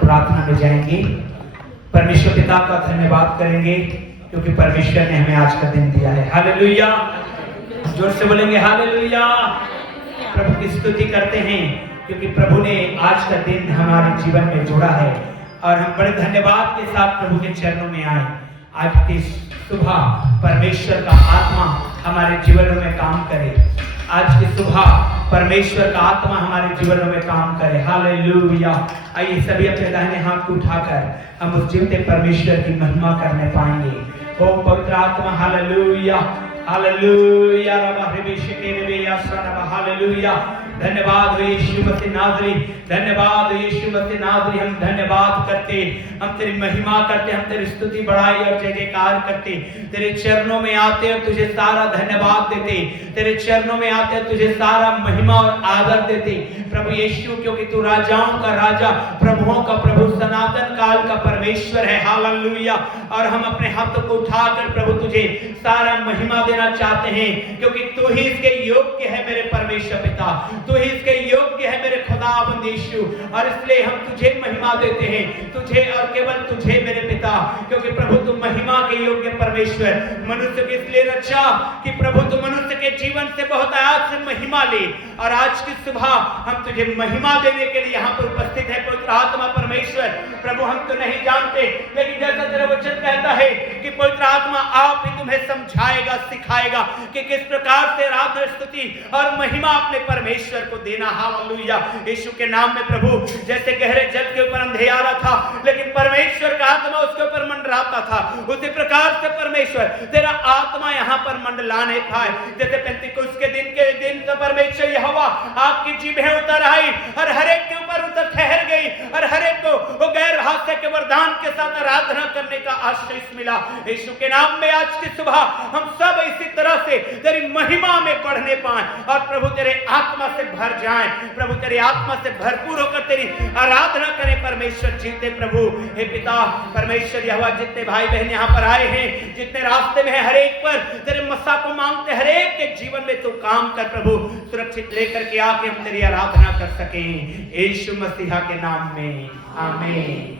प्रार्थना में जाएंगे। परमेश्वर पिता का धन्यवाद करेंगे क्योंकि परमेश्वर ने हमें आज का दिन दिया है। हालेलुया, जोर से बोलेंगे हालेलुया। प्रभु की स्तुति करते हैं क्योंकि प्रभु ने आज का दिन हमारे जीवन में जोड़ा है और हम बड़े धन्यवाद के साथ प्रभु के चरणों में आए। आज की सुबह परमेश्वर का आत्मा हमारे जीवनों में काम करे। आज की सुबह परमेश्वर का आत्मा हमारे जीवनों में काम करे। हालेलुया। आइए सभी अपने दाहिने हाथ को उठाकर हम उस जीवते परमेश्वर की महिमा करने पाएंगे। ओ पवित्र आत्मा, हालेलुया हालेलुया। हालेलुया। धन्यवाद हो यीशु मसीह नाज़री, धन्यवाद हो यीशु मसीह नाज़री। हम धन्यवाद करते, हम तेरी महिमा करते, हम तेरी स्तुति बढ़ाई और जय जयकार करते। तेरे चरणों में आते और तुझे सारा धन्यवाद देते, तेरे चरणों में आते और तुझे सारा महिमा और आदर देते प्रभु यीशु, क्योंकि तू राजाओं का राजा, प्रभुओं का प्रभु, सनातन काल का परमेश्वर है। हालेलुया। और हम अपने हाथों को उठाकर प्रभु तुझे सारा महिमा देना चाहते हैं क्योंकि तू ही इसके योग्य है मेरे परमेश्वर पिता, तू ही इसके योग्य है मेरे खुदावंद यीशु। और इसलिए हम तुझे महिमा देते हैं, तुझे और केवल तुझे मेरे पिता, क्योंकि प्रभु तू महिमा के योग्य परमेश्वर। मनुष्य को इसलिए रचा कि प्रभु तू मनुष्य के जीवन से बहुत आयात से महिमा ले। और आज की सुबह हम तुझे महिमा देने के लिए यहाँ पर उपस्थित है पवित्र आत्मा परमेश्वर। प्रभु हम तो नहीं जानते, लेकिन जैसा तेरा वचन कहता है कि पवित्र आत्मा आप ही तुम्हें समझाएगा, सिखाएगा कि किस प्रकार से आराधना, स्तुति और महिमा अपने परमेश्वर को देना। हालेलुया। यीशु के नाम में प्रभु जैसे गहरे जल के ऊपर अंधेरा था लेकिन परमेश्वर का आत्मा उसके ऊपर मंडराता था, उसी प्रकार से परमेश्वर तेरा आत्मा यहाँ पर मंडलाने पाए। जैसे पेंतीकोस्त के दिन तो परमेश्वर यहोवा आपकी जीभें उतर आई और हर एक के ऊपर उतर ठहर गई और हर एक को वो गैर भाषा के वरदान के साथ आराधना करने का आशीष मिला। यीशु के नाम में आज की सुबह हम सब इसी तरह से तेरी महिमा में बढ़ने पाए और प्रभु तेरे आत्मा से भर जाएं, प्रभु तेरी आत्मा से भरपूर होकर तेरी आराधना करें परमेश्वर जीते। प्रभु हे पिता परमेश्वर यहोवा, जितने भाई बहन यहाँ पर आए हैं, जितने रास्ते में है, हर एक पर तेरे मसा को मांगते, हर एक के जीवन में तू काम कर प्रभु, सुरक्षित लेकर के आके हम तेरी आराधना कर सकें यीशु मसीहा के नाम में, आमीन।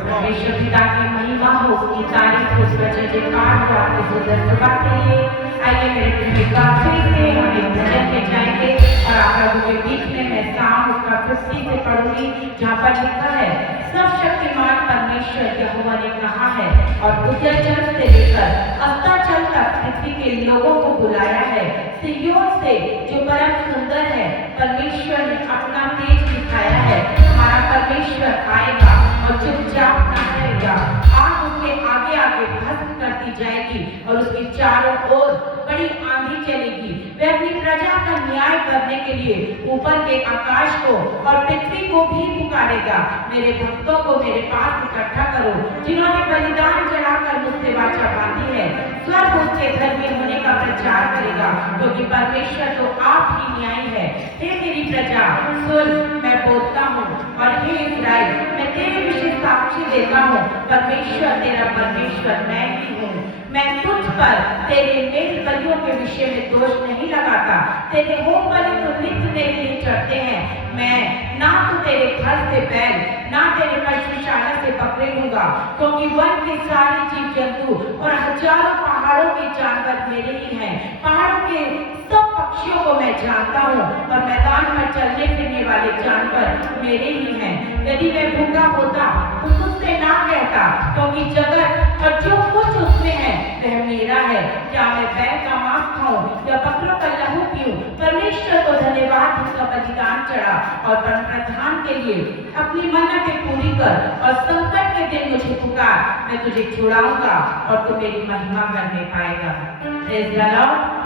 परमेश्वर पिता की महिमा हो, उसकी तारीफ हो, उसका जय जयकार हो आपके सुंदर सभा के लिए। आइए मेरे प्रिय गाथी से हम एक भजन में जाएंगे और आप प्रभु के बीच में मैं शाम उसका पुस्तक से पढ़ूंगी जहाँ पर लिखा है, सर्वशक्तिमान परमेश्वर यहोवा ने कहा है और उदयाचल से लेकर अस्ताचल तक पृथ्वी के लोगों को बुलाया है। सिय्योन से जो परम सुंदर है परमेश्वर ने अपना तेज दिखाया है। हमारा परमेश्वर आएगा और चुपचाप न रहेगा, आग उसके आगे आगे भस्म करती जाएगी और उसकी चारों ओर बड़ी आंधी चलेगी। वह अपनी प्रजा का न्याय करने के लिए ऊपर के आकाश को और पृथ्वी को भी पुकारेगा। मेरे भक्तों को मेरे पास इकट्ठा करो, जिन्होंने बलिदान चढ़ाकर मुझसे वाचा बांधी है। स्वर्ग उसके धर्मी होने का प्रचार करेगा, क्योंकि परमेश्वर तो आप ही न्यायी है। हे मेरी प्रजा सुन, मैं बोलता हूँ, और हे इस्राएल मैं तेरे विषय साक्षी देता हूँ। परमेश्वर तेरा परमेश्वर मैं ही हूँ। मैं तुझ पर तेरे मेल बलियों के विषय में दोष नहीं लगाता। तेरे होम बलि तो नित्य तेरे लिए चढ़ते हैं। मैं ना तो तेरे घर से बैल ना तेरे पशुशाला से पकड़े लूंगा, क्योंकि वन के सारे जीव जंतु और हजारों पहाड़ों के जानवर मेरे ही हैं। पहाड़ों के सब पक्षियों को मैं जानता हूँ और मैदान पर चलने फिरने वाले जानवर मेरे ही हैं। यदि मैं भूखा होता तो मुझसे ना कहता, क्योंकि जगत और जो कुछ उसमें है वह मेरा है। क्या मैं बैल का मांस खाऊं या बकरों का लहू पीऊं? परमेश्वर को धन्यवाद, उसका बलिदान चढ़ा और प्रधान के लिए अपनी मन्नतें पूरी कर और संकट के दिन मुझे पुकार, मैं तुझे छुड़ाऊंगा और तू मेरी महिमा करने पाएगा। Praise the Lord.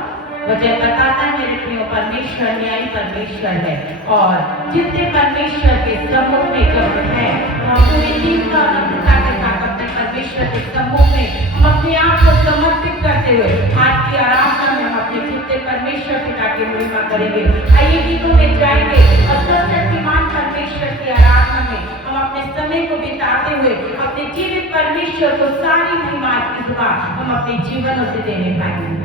वचन बताता है मेरे प्रियो परमेश्वर न्यायी परमेश्वर है और जितने परमेश्वर के सम्मुख में जब है हम पूरी टीम का अनंतता के साथ अपने परमेश्वर के सम्मुख में हम अपने आप को समर्पित करते हुए आज की आराधना में हम अपने जितने परमेश्वर पिता की महिमा करेंगे। आइए गीतों में जाएंगे और सर्वशक्तिमान परमेश्वर की आराधना में हम अपने समय को बिताते हुए अपने जीवित परमेश्वर को सारी महिमा की दुआ हम अपने जीवनों से देने पाएंगे।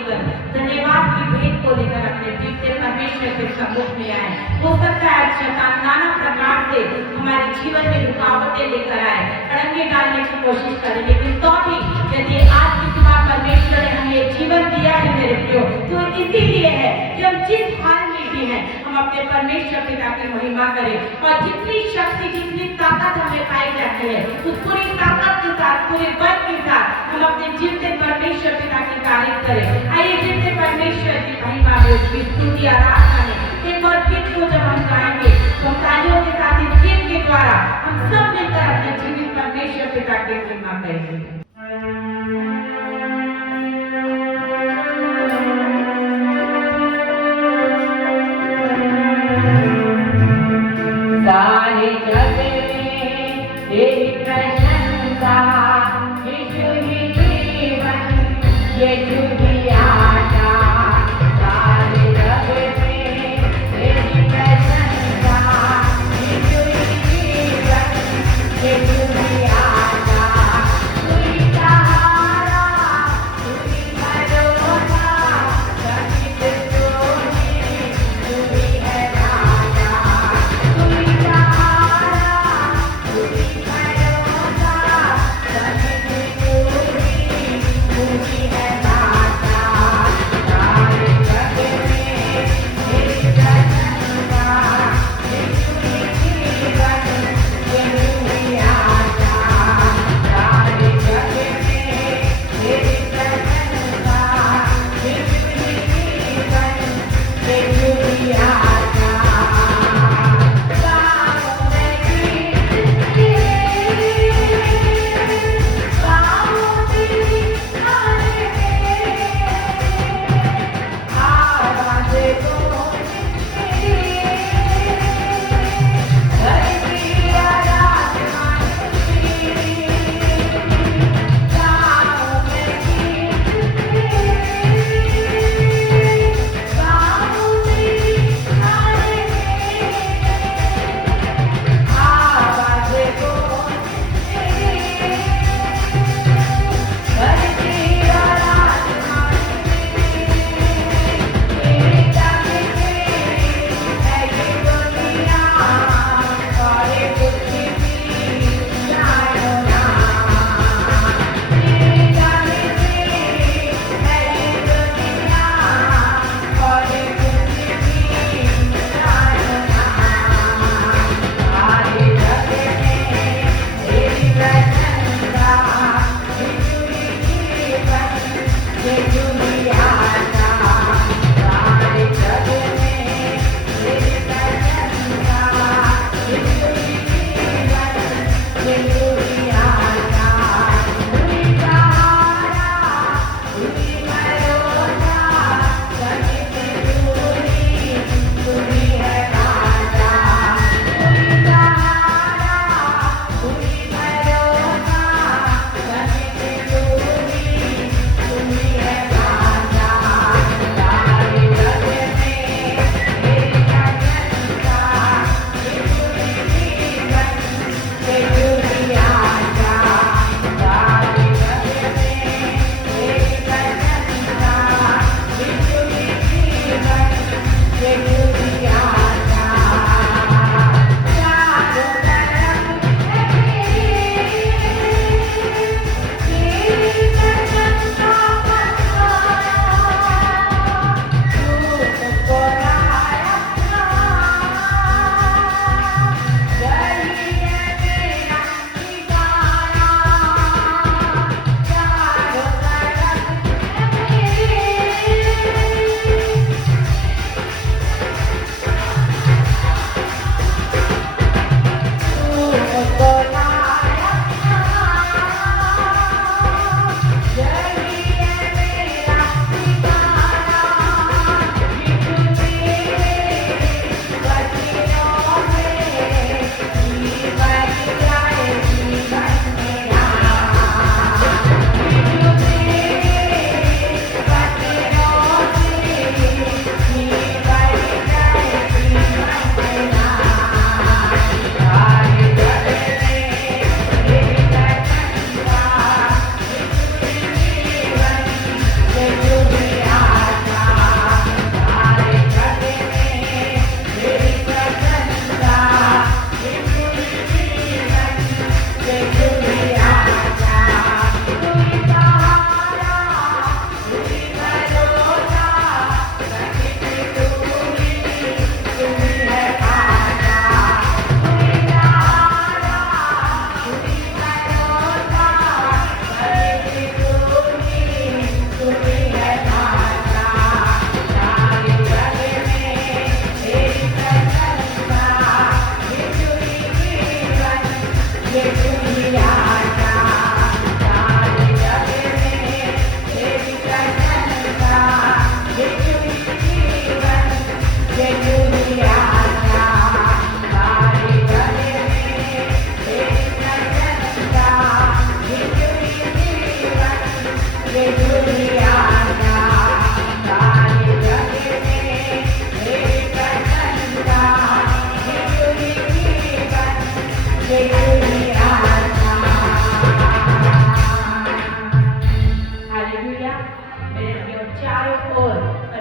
लेकर, धन्यवाद की भेंट को लेकर अपने जीवते परमेश्वर के सम्मुख में आए। हो सकता है शैतान नाना प्रकार से हमारे जीवन में रुकावटें लेकर आए, अड़ंगे डालने की कोशिश करे, लेकिन तो भी यदि आज की सुबह परमेश्वर ने हमें जीवन दिया है मेरे प्रियो, तो इसीलिए है कि हम जिस हाल में भी हैं, हम अपने परमेश्वर पिता की महिमा करें और जितनी शक्ति, जितनी ताकत हमें पाई जाती है, उस पूरी ताकत के साथ, पूरे बल के साथ हम अपने जीवते परमेश्वर पिता की तारीफ करें। आइए जीवते परमेश्वर की महिमा में, उसकी स्तुति आराधना में एक और गीत को जब हम गाएंगे तो हम तालियों के साथ इस गीत के द्वारा हम सब मिलकर अपने जीवित परमेश्वर पिता की महिमा करेंगे। सारे जग में तेरी प्रशंसा, यीशु ही जीवन, यीशु ही आशा। सारे जग में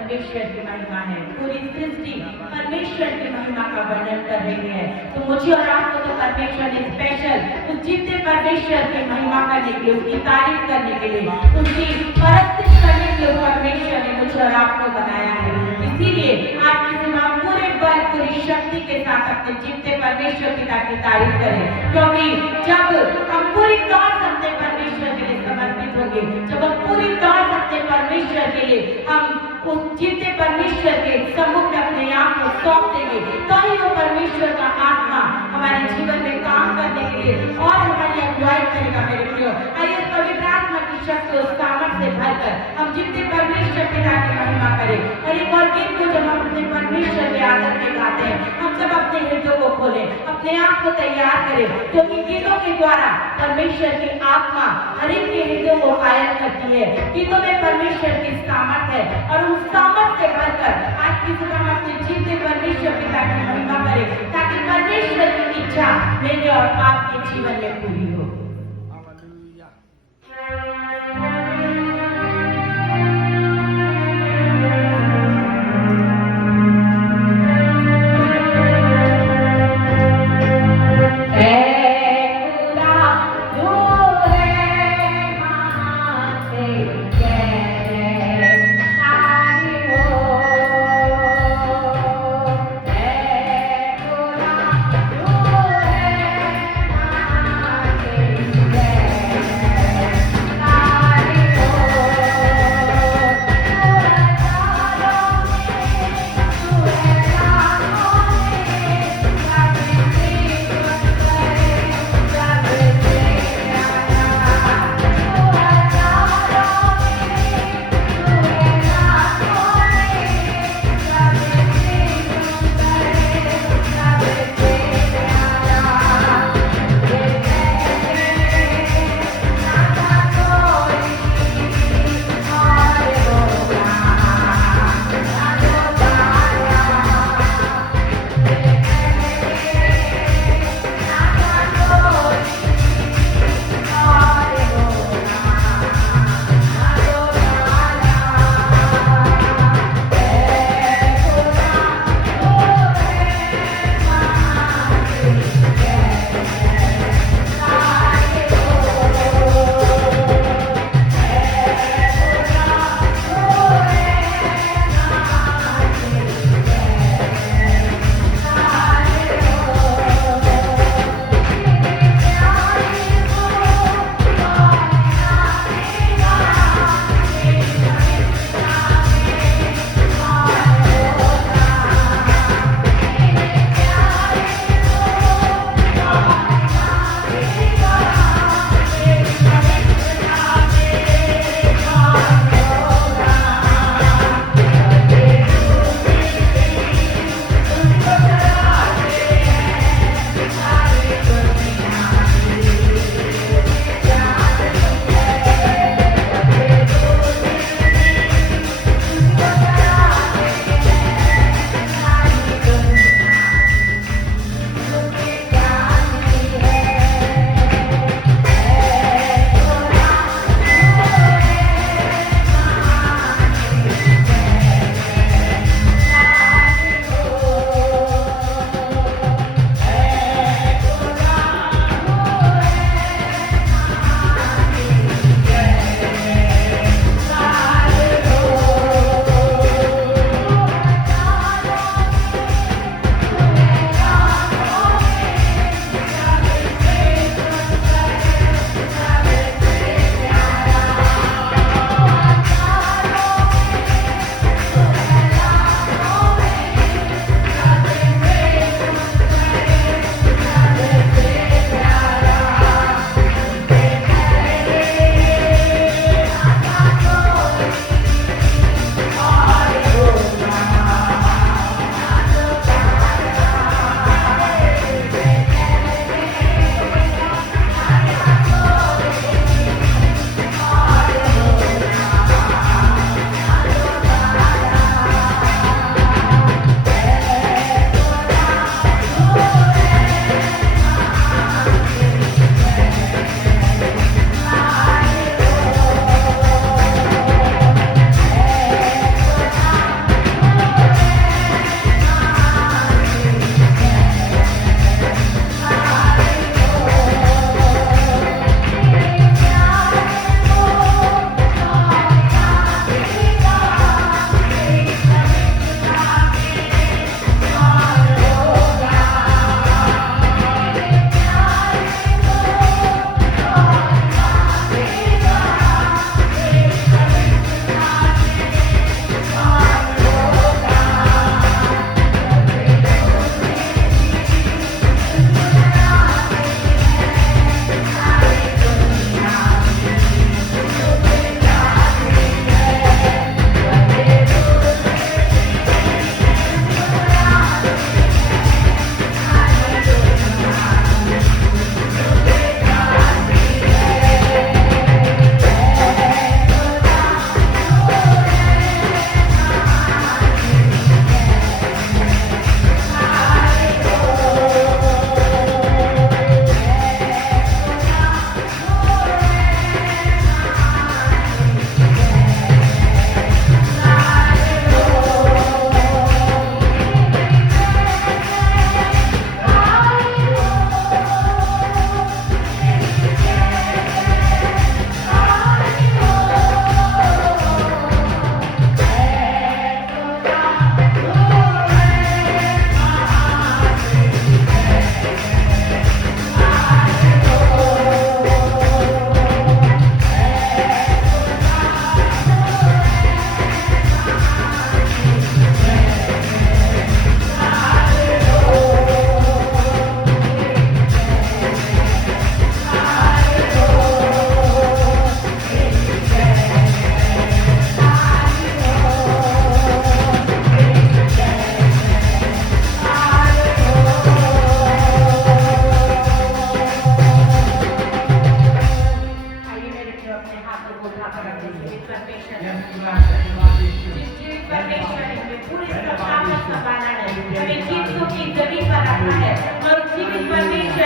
परमेश्वर की महिमा है। पूरी सृष्टि परमेश्वर की महिमा का वर्णन कर रही है। तो मुझे और आपको तो परमेश्वर ने स्पेशल उस जीते परमेश्वर की महिमा करने के लिए, उसकी तारीफ करने के लिए, उसकी परस्तिश करने के लिए परमेश्वर ने मुझे और आपको बनाया है। इसीलिए आज की सुबह पूरे बल पूरी शक्ति के साथ अपने जीते परमेश्वर पिता की तारीफ करें, क्योंकि जब हम पूरी तौर से अपने परमेश्वर के लिए समर्पित होंगे, जब हम पूरी तौर से अपने परमेश्वर के लिए हम उस जीते परमेश्वर के सम्मुख में अपने आप को सौंप देंगे, तो ही वो परमेश्वर का आत्मा हमारे जीवन में काम करने के लिए और हमारी अगुवाई करेगा। मेरे प्रियो, आइए पवित्र आत्मा की शक्ति और सामर्थ्य से भरकर हम जीते परमेश्वर पिता की महिमा करें। और एक और गीत को जब हम अपने परमेश्वर के आदर में गाते हैं, हम सब अपने हृदय को खोलें, अपने आप को तैयार करें, क्योंकि गीतों के द्वारा परमेश्वर की आत्मा हर एक के हृदय को कायल करती है। गीतों में परमेश्वर की सामर्थ है और उस सामर्थ से भरकर आज की सुबह हम अपने जीते परमेश्वर पिता की महिमा करें, ताकि परमेश्वर की इच्छा मेरे और आपके जीवन में पूरी हो।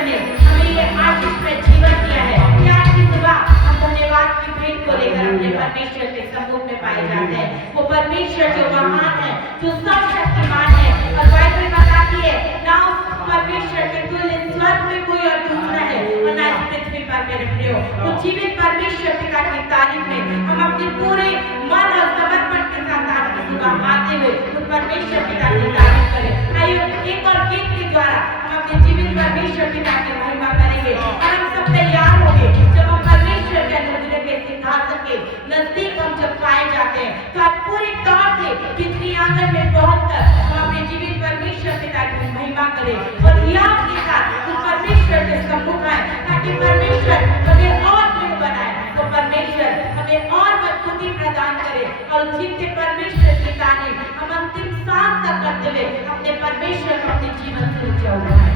ने हमें ये आशीष में जीवन दिया है कि आज की सुबह हम धन्यवाद की भेंट को लेकर अपने परमेश्वर के सम्मुख में पाए जाते हैं। वो परमेश्वर जो महान है, जो सर्वशक्तिमान है, और बाइबल बताती है ना उस परमेश्वर के तुल्य स्वर्ग में कोई और दूसरा है और ना इस पृथ्वी पर मेरे प्रियो। वो जीवित परमेश्वर पिता की तारीफ में हम अपने पूरे मन और समर्पण के साथ आज की सुबह आते हुए उस परमेश्वर पिता की तारीफ करें। आइए एक और गीत के द्वारा हम अपने जीवित परमेश्वर पिता की महिमा करेंगे और हम सब तैयार होंगे। जब हम परमेश्वर के अनुग्रह के सिंहासन के नजदीक हम जब पाए जाते हैं तो आप पूरी तौर से पितरी आंगन में पहुंचकर हम अपने जीवित परमेश्वर पिता की महिमा करें और याद के साथ उस परमेश्वर के सम्मुख आए ताकि परमेश्वर हमें और दृढ़ बनाए, तो परमेश्वर हमें और मजबूती प्रदान करे और जितने परमेश्वर की तारीफ हम अंतिम सांस तक करते हुए अपने परमेश्वर को अपने जीवन से ऊंचा उठाएं।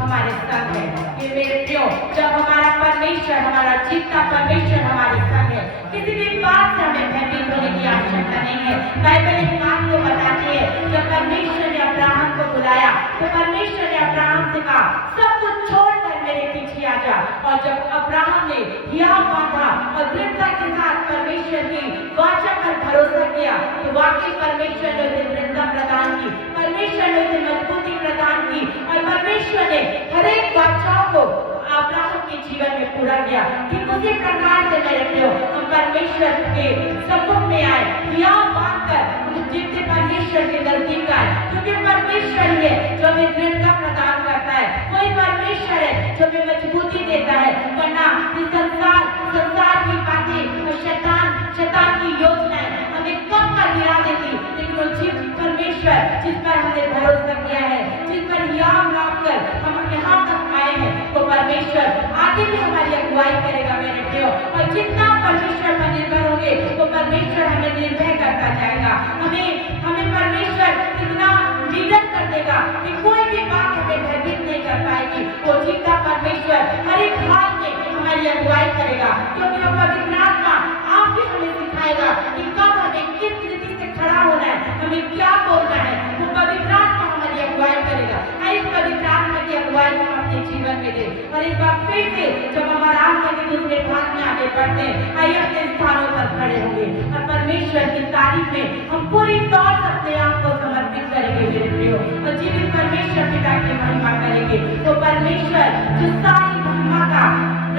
हमारे संग है। ये मेरे प्रियो, जब हमारा परमेश्वर, हमारा जीता परमेश्वर हमारे संग है, किसी भी बात से हमें भयभीत होने की आवश्यकता नहीं है। बाइबल इस बात को बताती है, जब परमेश्वर ने अब्राहम को बुलाया तो परमेश्वर ने अब्राहम से कहा सब कुछ छोड़कर मेरे पीछे आ जा। और जब अब्राहम ने हियाव बांधा और दृढ़ता के साथ परमेश्वर की वाचा पर भरोसा किया तो वाकई परमेश्वर ने उसे दृढ़ता प्रदान की, परमेश्वर ने उसे मजबूती प्रदान की और परमेश्वर ने हर एक वाचाओं को अब्राहम के जीवन में पूरा किया। ठीक उसी प्रकार से मेरे प्रियो, हम परमेश्वर के सम्मुख में आए, हियाव बांधकर जितने परमेश्वर के नजदीक आए, क्योंकि परमेश्वर ही है जो हमें दृढ़ता प्रदान करता है, कोई परमेश्वर है जो हमें मजबूती देता है। वरना संसार की बातें और शैतान की योजनाएं हमें कब का गिरा देती, लेकिन वो जिस परमेश्वर जिस पर हमने भरोसा किया है, जिस पर हियाव लाकर हम यहाँ तक आए हैं, वो परमेश्वर आगे भी हमारी अगुवाई करेगा मेरे प्रियो। और जितना परमेश्वर पर निर्भर होंगे तो परमेश्वर हमें निर्भय करता जाएगा, हमें परमेश्वर इतना लीडर कर देगा कि कोई भी बात हमें भयभीत नहीं कर पाएगी। वो जीता परमेश्वर हर एक हाल में हमारी अगुवाई करेगा, क्योंकि वो पवित्र आत्मा आप भी हमें सिखाएगा कि कब हमें किस स्थिति से खड़ा होना है, हमें क्या बोलना है। वो पवित्र आत्मा हमारी अगुवाई करेगा। इस पवित्र आत्मा की अगुवाई हम अपने जीवन में दे। और इस बार फिर से जब हम आराम के दूसरे भाग में आगे बढ़ते हैं, आइए अपने स्थानों पर खड़े होंगे और परमेश्वर की तारीफ में हम पूरी तौर से अपने आप को समर्पित करेंगे मेरे प्रियो, और जीवित परमेश्वर पिता की महिमा करेंगे। तो परमेश्वर जो सारी महिमा का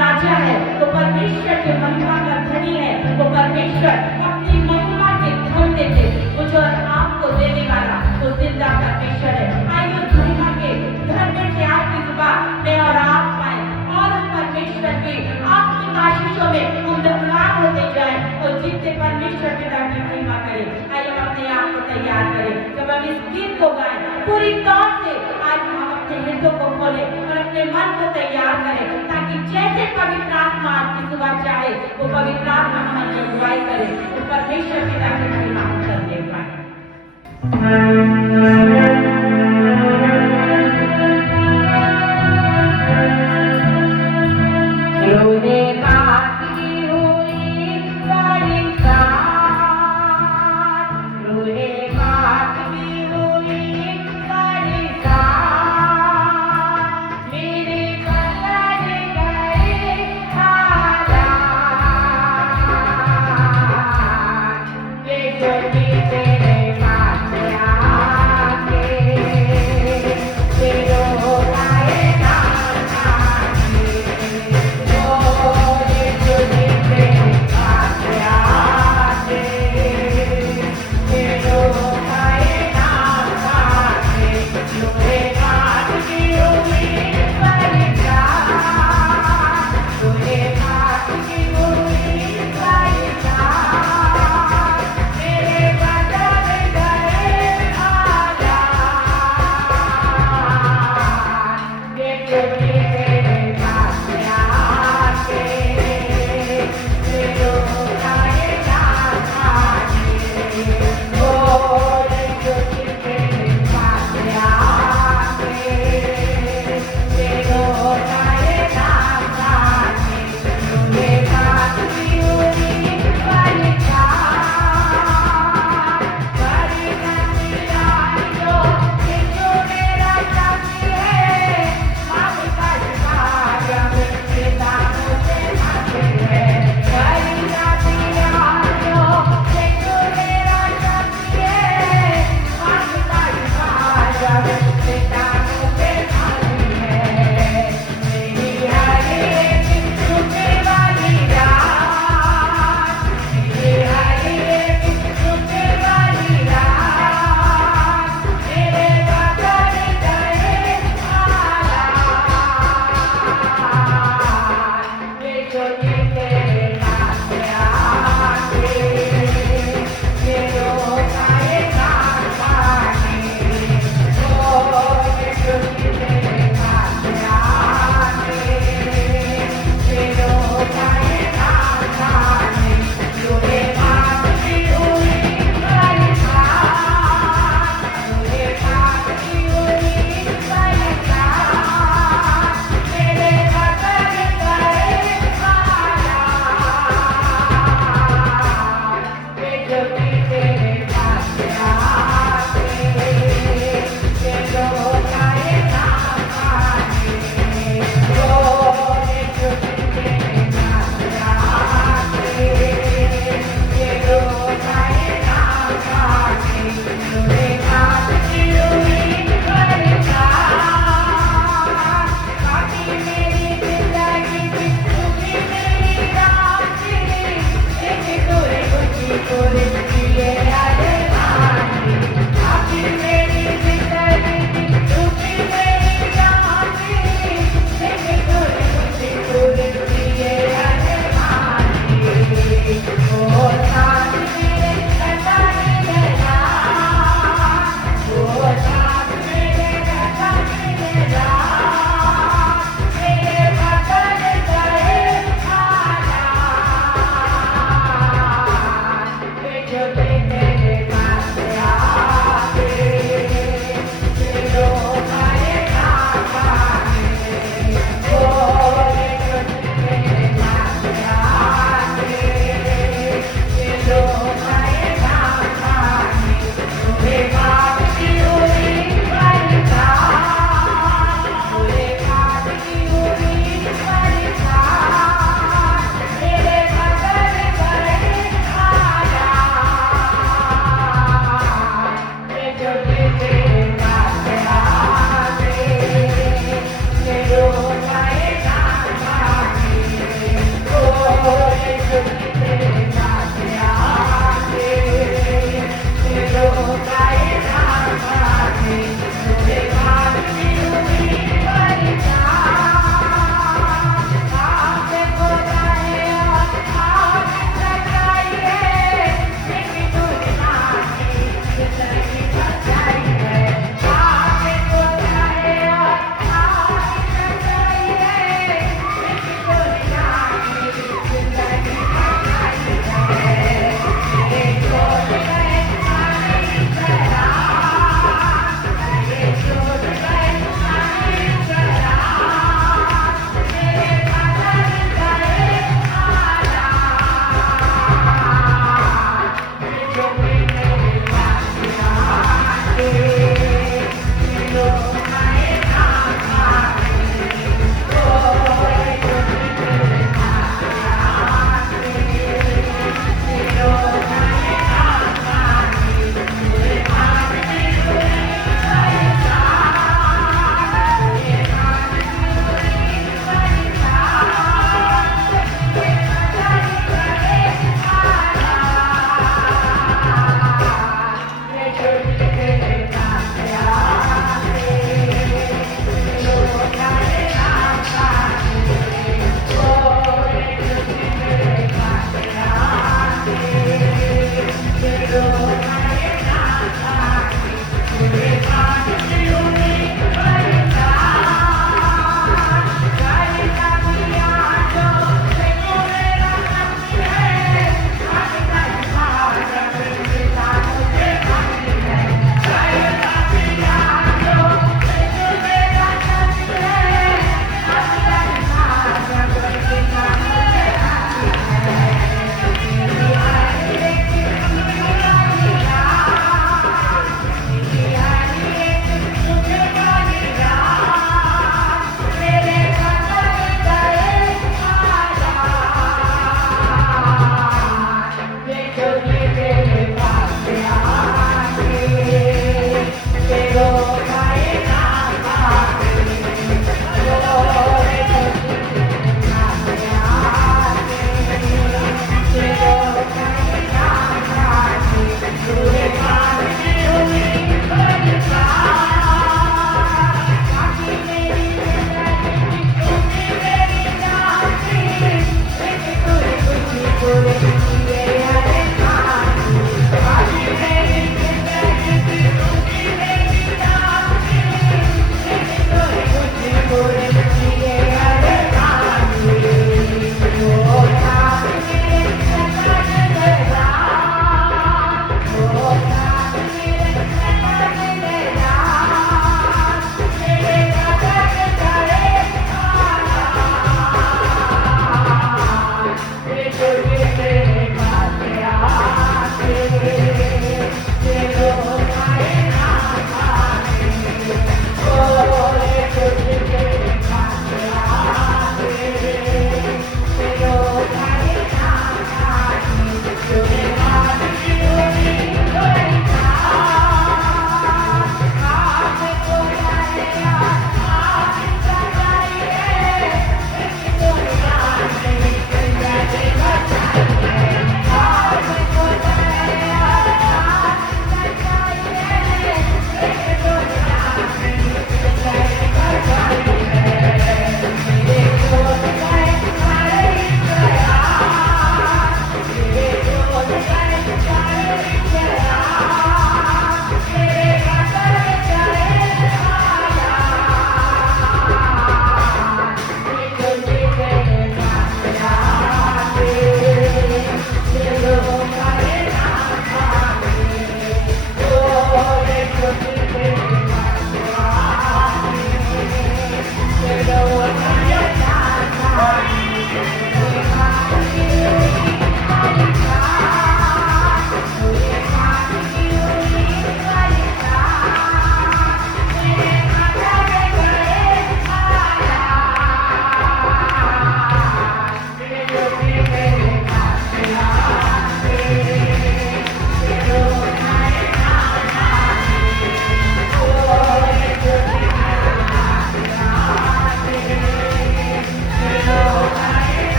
राजा है, तो परमेश्वर के महिमा का धनी है, वो परमेश्वर अपनी महिमा के धन देते, वो जो आपको देने वाला वो जिंदा परमेश्वर है। आइए उस महिमा के धन में से आपकी सुबह मैं और आप पाए और उस परमेश्वर की आत्मिक आशीषों में हम धन्यवाद होते जाए और जितने परमेश्वर पिता की महिमा करें। आइए हम अपने आप को तैयार करें। जब हम इस गीत को गाएं पूरी तौर से आज हम अपने हृदय को खोलें और अपने मन को तैयार करें, ताकि जैसे पवित्र आत्मा आपकी सुबह चाहे वो पवित्र आत्मा हमारी अगुवाई करे, तो परमेश्वर पिता की महिमा हम करते पाए।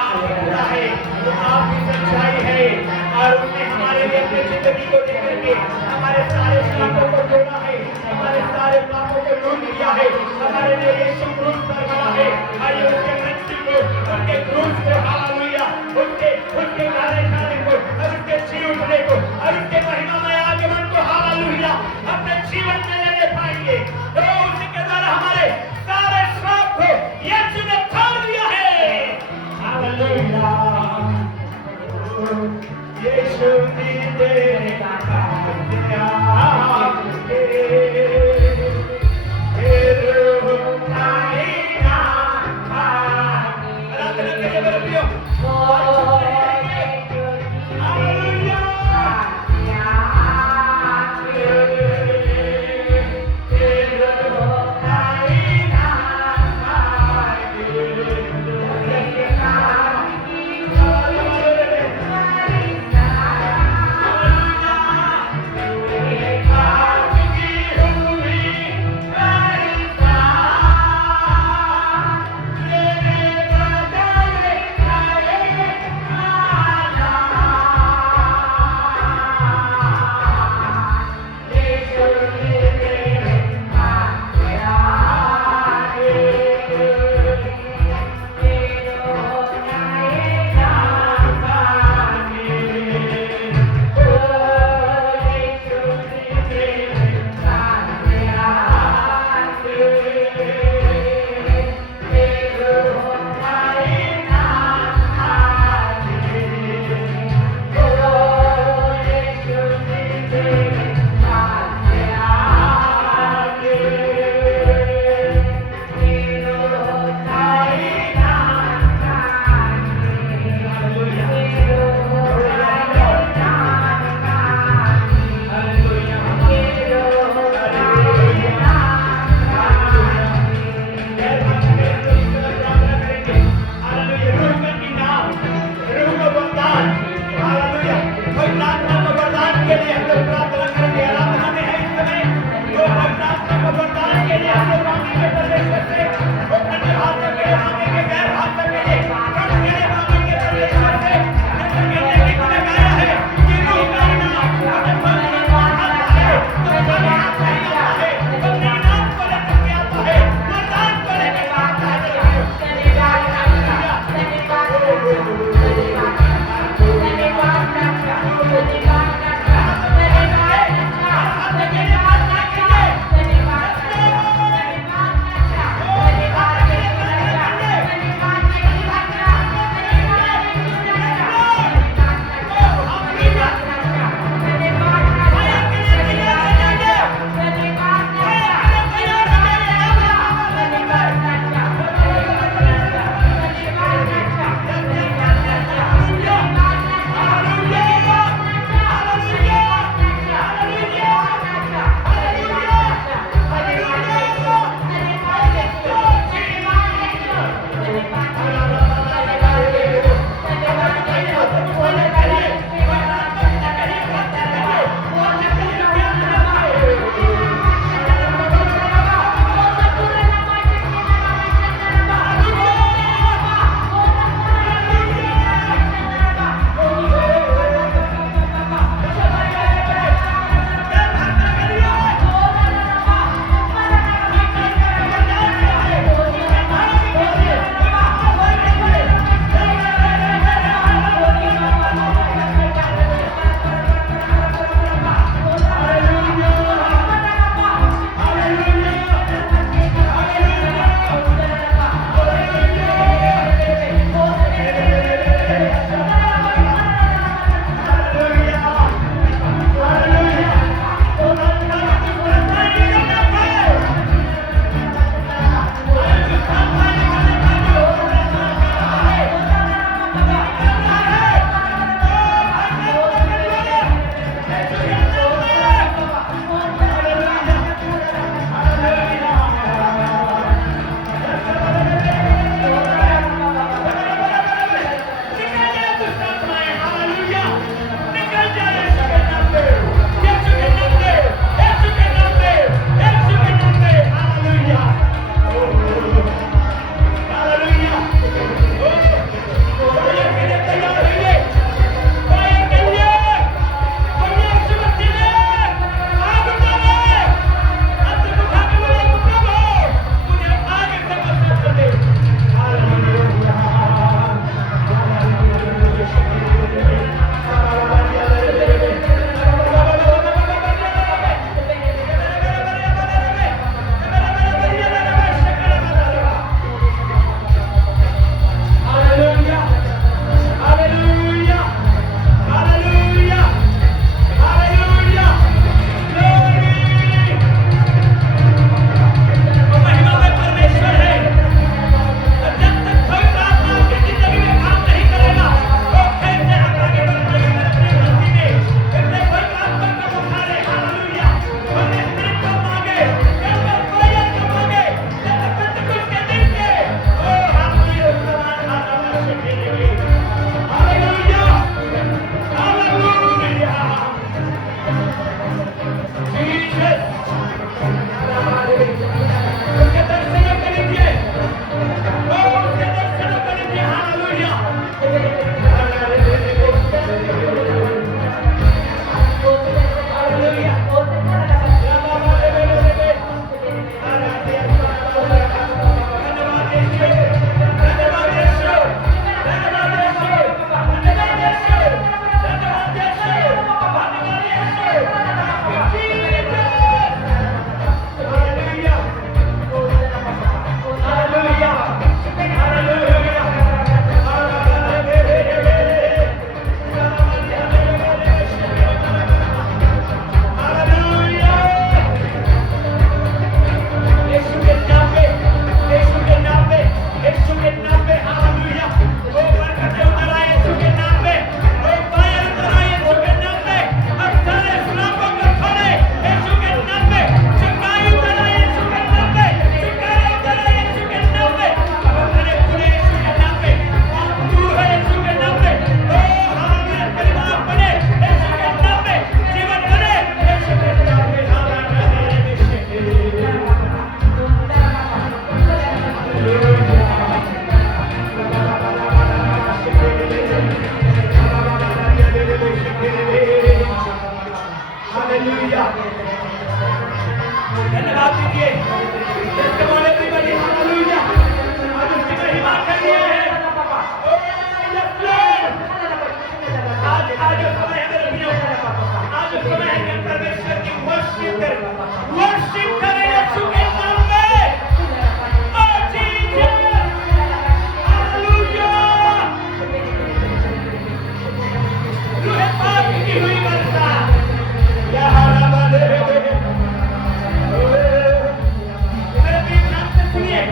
आप ही खुदा है, वो आप ही सच्चाई है। और उसने हमारे लिए अपनी जिंदगी को देकर के हमारे सारे पापों को धोना है, हमारे सारे पापों को दूर किया है, हमारे लिए यीशु क्रूस पर मरा है। आइए उसके मृत्यु को, उसके क्रूस को, हालेलुया, उसके मारे जाने को और उसके जी उठने को और उसके महिमामय आगमन को, हालेलुया, अपने जीवन में लेने पाएंगे। तो उसी के द्वारा हमारे सारे श्राप को यीशु ने तोड़ दिया है। हालेलुया, यीशु ने तेरा काम किया है।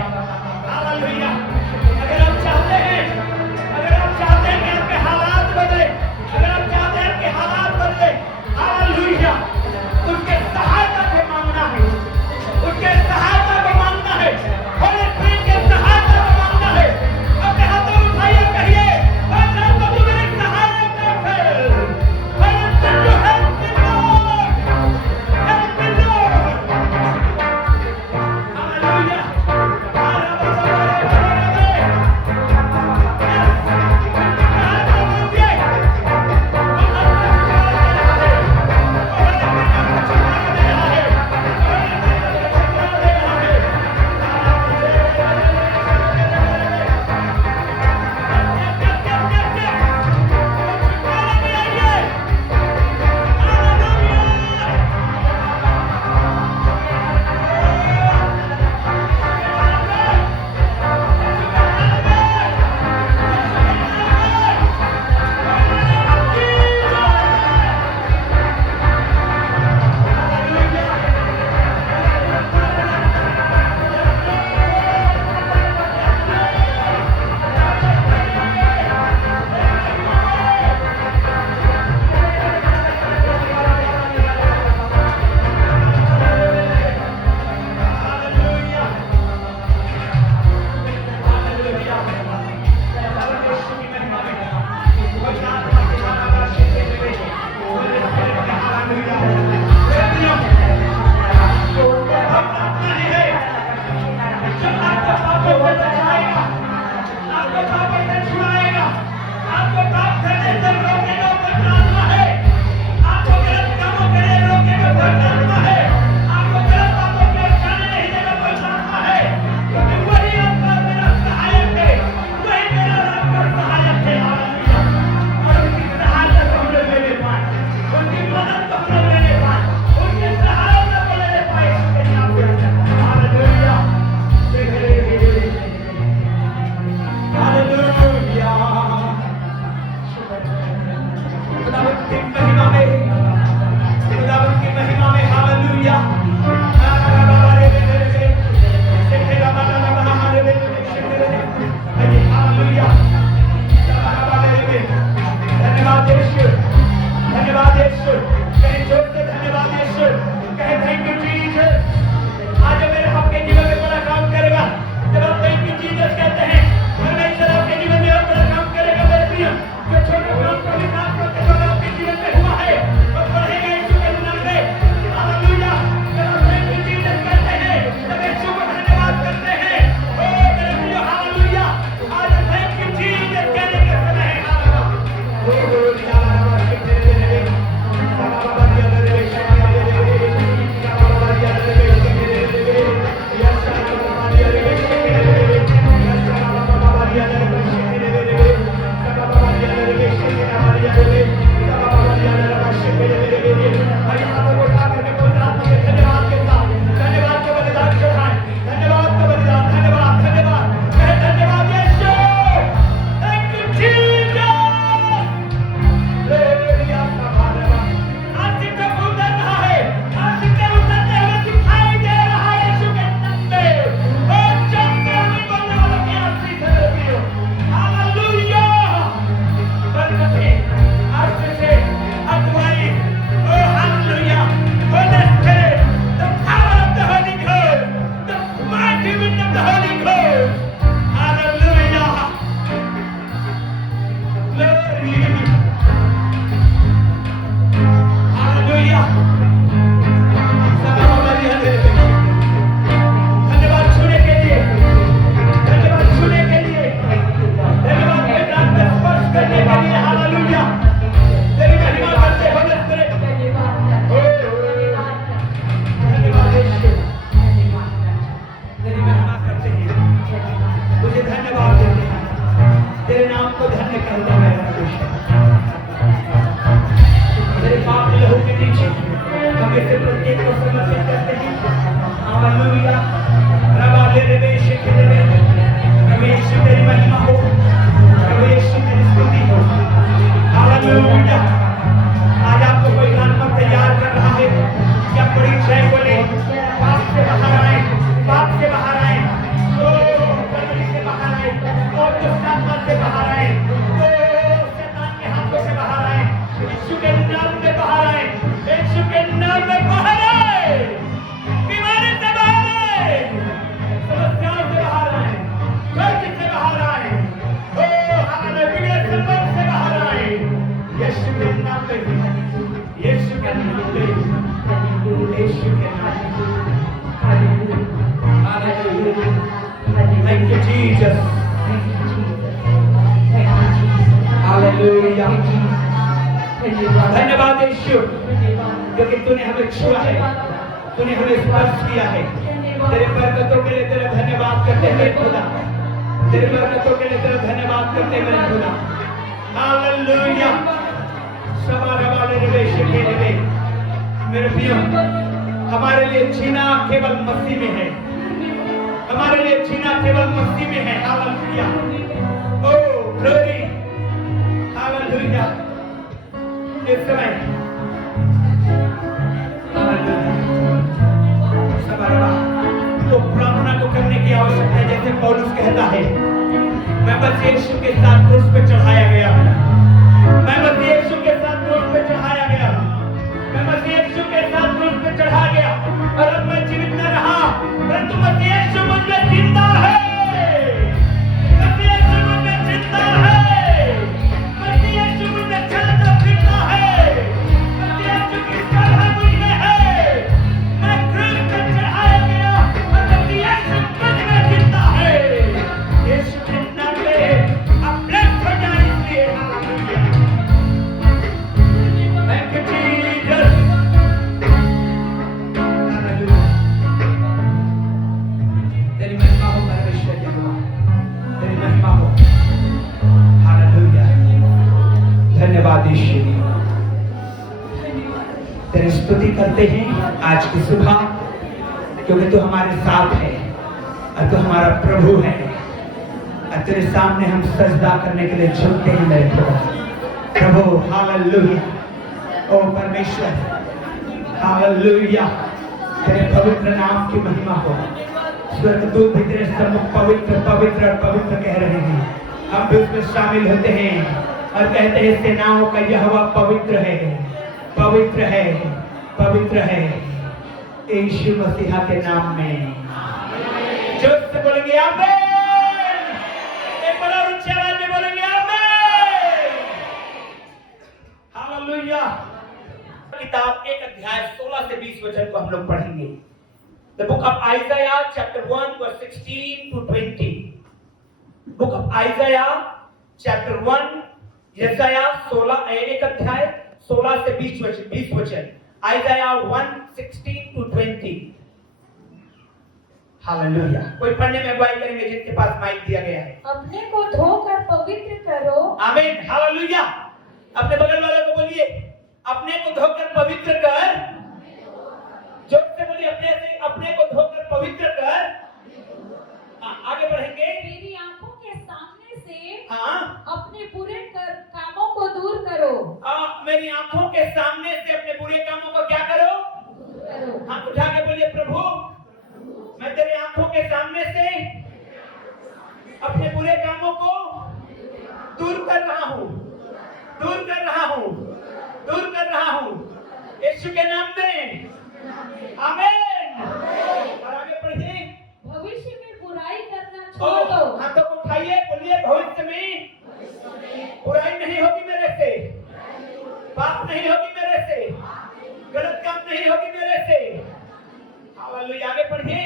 हालेलुया। अगर आप चाहते हैं कि आपके हालात बदले, अगर आप चाहते हैं कि हालात बदले, हालेलुया, उसके सहायता से मांगना है, उसके सहायता को मांगना है, होली स्पिरिट के सहायता को मांगना है। अपने हाथों उठाइए, कहिए परमेश्वर को तू मेरी सहायता कर। परमेश्वर जो help me Lord, help me Lord। Hallelujah. Jesus. Hallelujah. धन्यवाद यीशु, क्योंकि तूने हमें छुआ है, तूने हमें स्पर्श किया है। तेरे बरकतों के लिए तेरा धन्यवाद करते हैं मेरे खुदा, तेरे बरकतों के लिए तेरा धन्यवाद करते हैं मेरे खुदा। हालेलुया। सवार वाले निवेश के लिए मेरे प्रियो, हमारे लिए जीना केवल मसीह में है, हमारे लिए जीना केवल मसीह में है। हालेलुया। ओ ग्लोरी। हालेलुया। इस समय तो प्रार्थना को करने की आवश्यकता है, जैसे पौलुस कहता है, मैं बस यीशु के साथ क्रूस पे चढ़ाया गया हूं, मैं बस यीशु के साथ क्रूस पे चढ़ाया गया हूं, मैं बस यीशु के साथ क्रूस पे चढ़ा गया, और अब मैं जीवित न रहा, परंतु बस यीशु मुझ में जिंदा है, बस यीशु मुझ में जिंदा है, बस यीशु मुझ में चलता फिरता है, बस यीशु की सलाह मुझ में है, मैं क्रूस पे चढ़ाया गया, और बस यीशु मुझ में जिंदा है। यीशु के नाम में आप ब्लेस्ड हो जाएं इसलिए। Hallelujah. Thank you Jesus. Hallelujah. तेरी महिमा हो परमेश्वर यहोवा, तेरी महिमा हो। हालेलुया। धन्यवाद यीशु, तेरी स्तुति करते हैं आज की सुबह, क्योंकि तू हमारे साथ है और तू हमारा प्रभु है, और तेरे सामने हम सजदा करने के लिए झुकते हैं मेरे प्रभु। हालेलुया। ओ परमेश्वर, हालेलुया। तेरे पवित्र नाम की महिमा हो। स्वर्गदूत भी तेरे सम्मुख पवित्र पवित्र और पवित्र कह रहे हैं, हम भी उसमें शामिल होते हैं और कहते हैं, सेनाओं का यहोवा पवित्र है, पवित्र है, पवित्र है। यीशु मसीहा के नाम में जोर से बोलेंगे आमीन। एक बड़ा ऊंची आवाज में बोलेंगे आमीन। हालेलुया। किताब 1 अध्याय 16 से 20 वचन को हम लोग पढ़ेंगे। The book of Isaiah chapter 1 verse 16 to 20. Book of Isaiah chapter 1 यशायाह 16 1 अध्याय 16 से 20 वचन। Isaiah 1:16 to 20. हालेलुया। कोई पढ़ने में अगुवाई करेंगे जिनके पास माइक दिया गया है। अपने को धोकर पवित्र करो। आमीन। हालेलुया। अपने बगल वाले को बोलिए, अपने को धोकर पवित्र कर। जोर से बोलिए, अपने को धोकर पवित्र कर। आगे बढ़ेंगे। मेरी आंखों के सामने से हाँ, अपने बुरे कामों को दूर करो। मेरी आंखों के सामने से अपने बुरे कामों को क्या करो? हाथ उठा के बोलिए, प्रभु मैं तेरे आंखों के सामने से अपने बुरे कामों को दूर कर रहा हूँ, दूर कर रहा हूँ, दूर कर रहा हूँ, यीशु के नाम में। आमीन। और आगे पढ़िए। भविष्य में बुराई करना छोड़ दो। हाथों को उठाइए, बोलिए, भविष्य में बुराई नहीं होगी मेरे से, पाप नहीं होगी मेरे से, गलत काम नहीं होगी मेरे से। हालेलुया। आगे पढ़िए।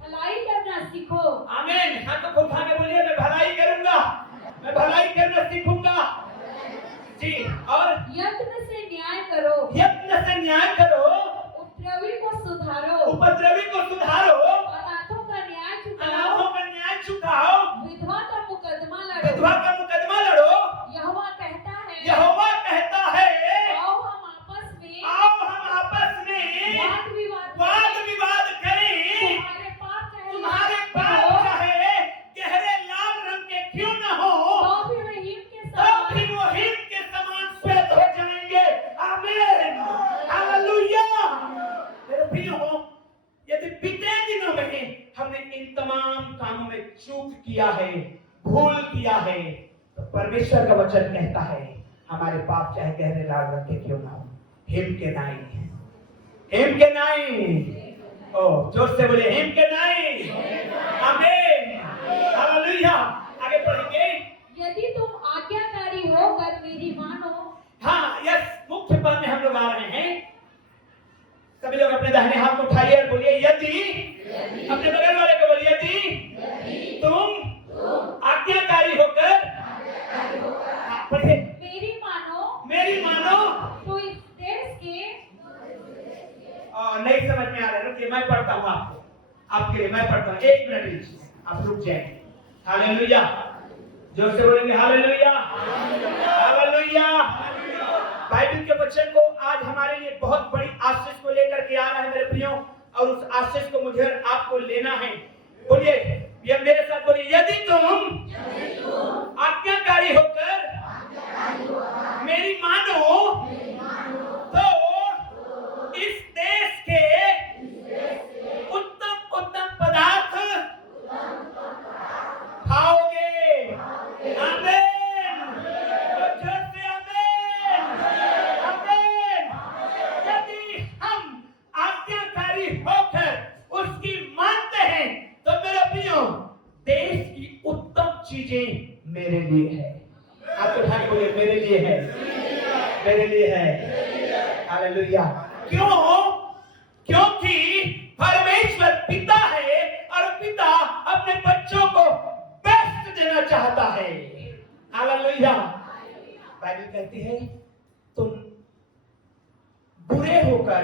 भलाई करना सीखो। आमीन। हाथों को उठा के बोलिए, मैं भलाई करूंगा, मैं भलाई करना सीखूंगा। जी। और यत्न से न्याय करो। यत्न से न्याय करो। उपद्रवी को सुधारो। उपद्रवी को सुधारो। अनाथों का न्याय चुकाओ। अनाथों का न्याय चुकाओ। विधवा का मुकदमा लड़ो। विधवा का मुकदमा लड़ो। यहोवा कहता है, यहोवा कहता है, आओ हम आपस में, आओ हम आपस में वाद विवाद करें। तुम्हारे पाप चाहे गहरे लाल रंग के क्यों न हो, तो भी वो हिम के समान श्वेत हो जाएंगे। आमीन। हालेलुया। मेरे प्रियो, यदि बीते दिनों में हमने इन तमाम कामों में चूक किया है, भूल किया है, तो परमेश्वर का वचन कहता है, हमारे पाप चाहे गहरे लाल रंग के क्यों ना हो, हिम के नाई, हिम के नाई। ओ जोर से बोले, हिम के नाई। आमीन। हालेलुया। आगे पढ़ेंगे। यदि तुम आज्ञाकारी होकर मेरी मानो। हाँ, यस, मुख्य पद में हम लोग आ रहे हैं। सभी लोग अपने दाहिने हाथ को उठाइए और बोलिए, यदि। अपने बगल वाले को बोलिए, यदि तुम आपके लिए मैं पढ़ता हूं, 1 मिनट आप रुक जाएंगे। हालेलुया, जोर से बोलेंगे हालेलुया, हालेलुया। बाइबल के वचन को आज हमारे लिए बहुत बड़ी आशीष को लेकर के आ रहा है मेरे प्रियो, और उस आशीष को मुझे और आपको लेना है। बोलिए, ये मेरे साथ बोलिए, यदि तुम आज्ञाकारी होकर मेरी मानो तो इस देश के उत्तम उत्तम पदार्थ खाओगे। आमीन, जोर से आमीन, आमीन। यदि हम आज्ञाकारी होकर उसकी मानते हैं तो मेरे प्रियो, देश की उत्तम चीजें मेरे लिए है। आपके भाई बोले, मेरे लिए है, मेरे लिए है। हालेलुया। क्यों? क्योंकि परमेश्वर पिता है और पिता अपने बच्चों को बेस्ट देना चाहता है। हालेलुया। बाइबल कहती है, तुम बुरे होकर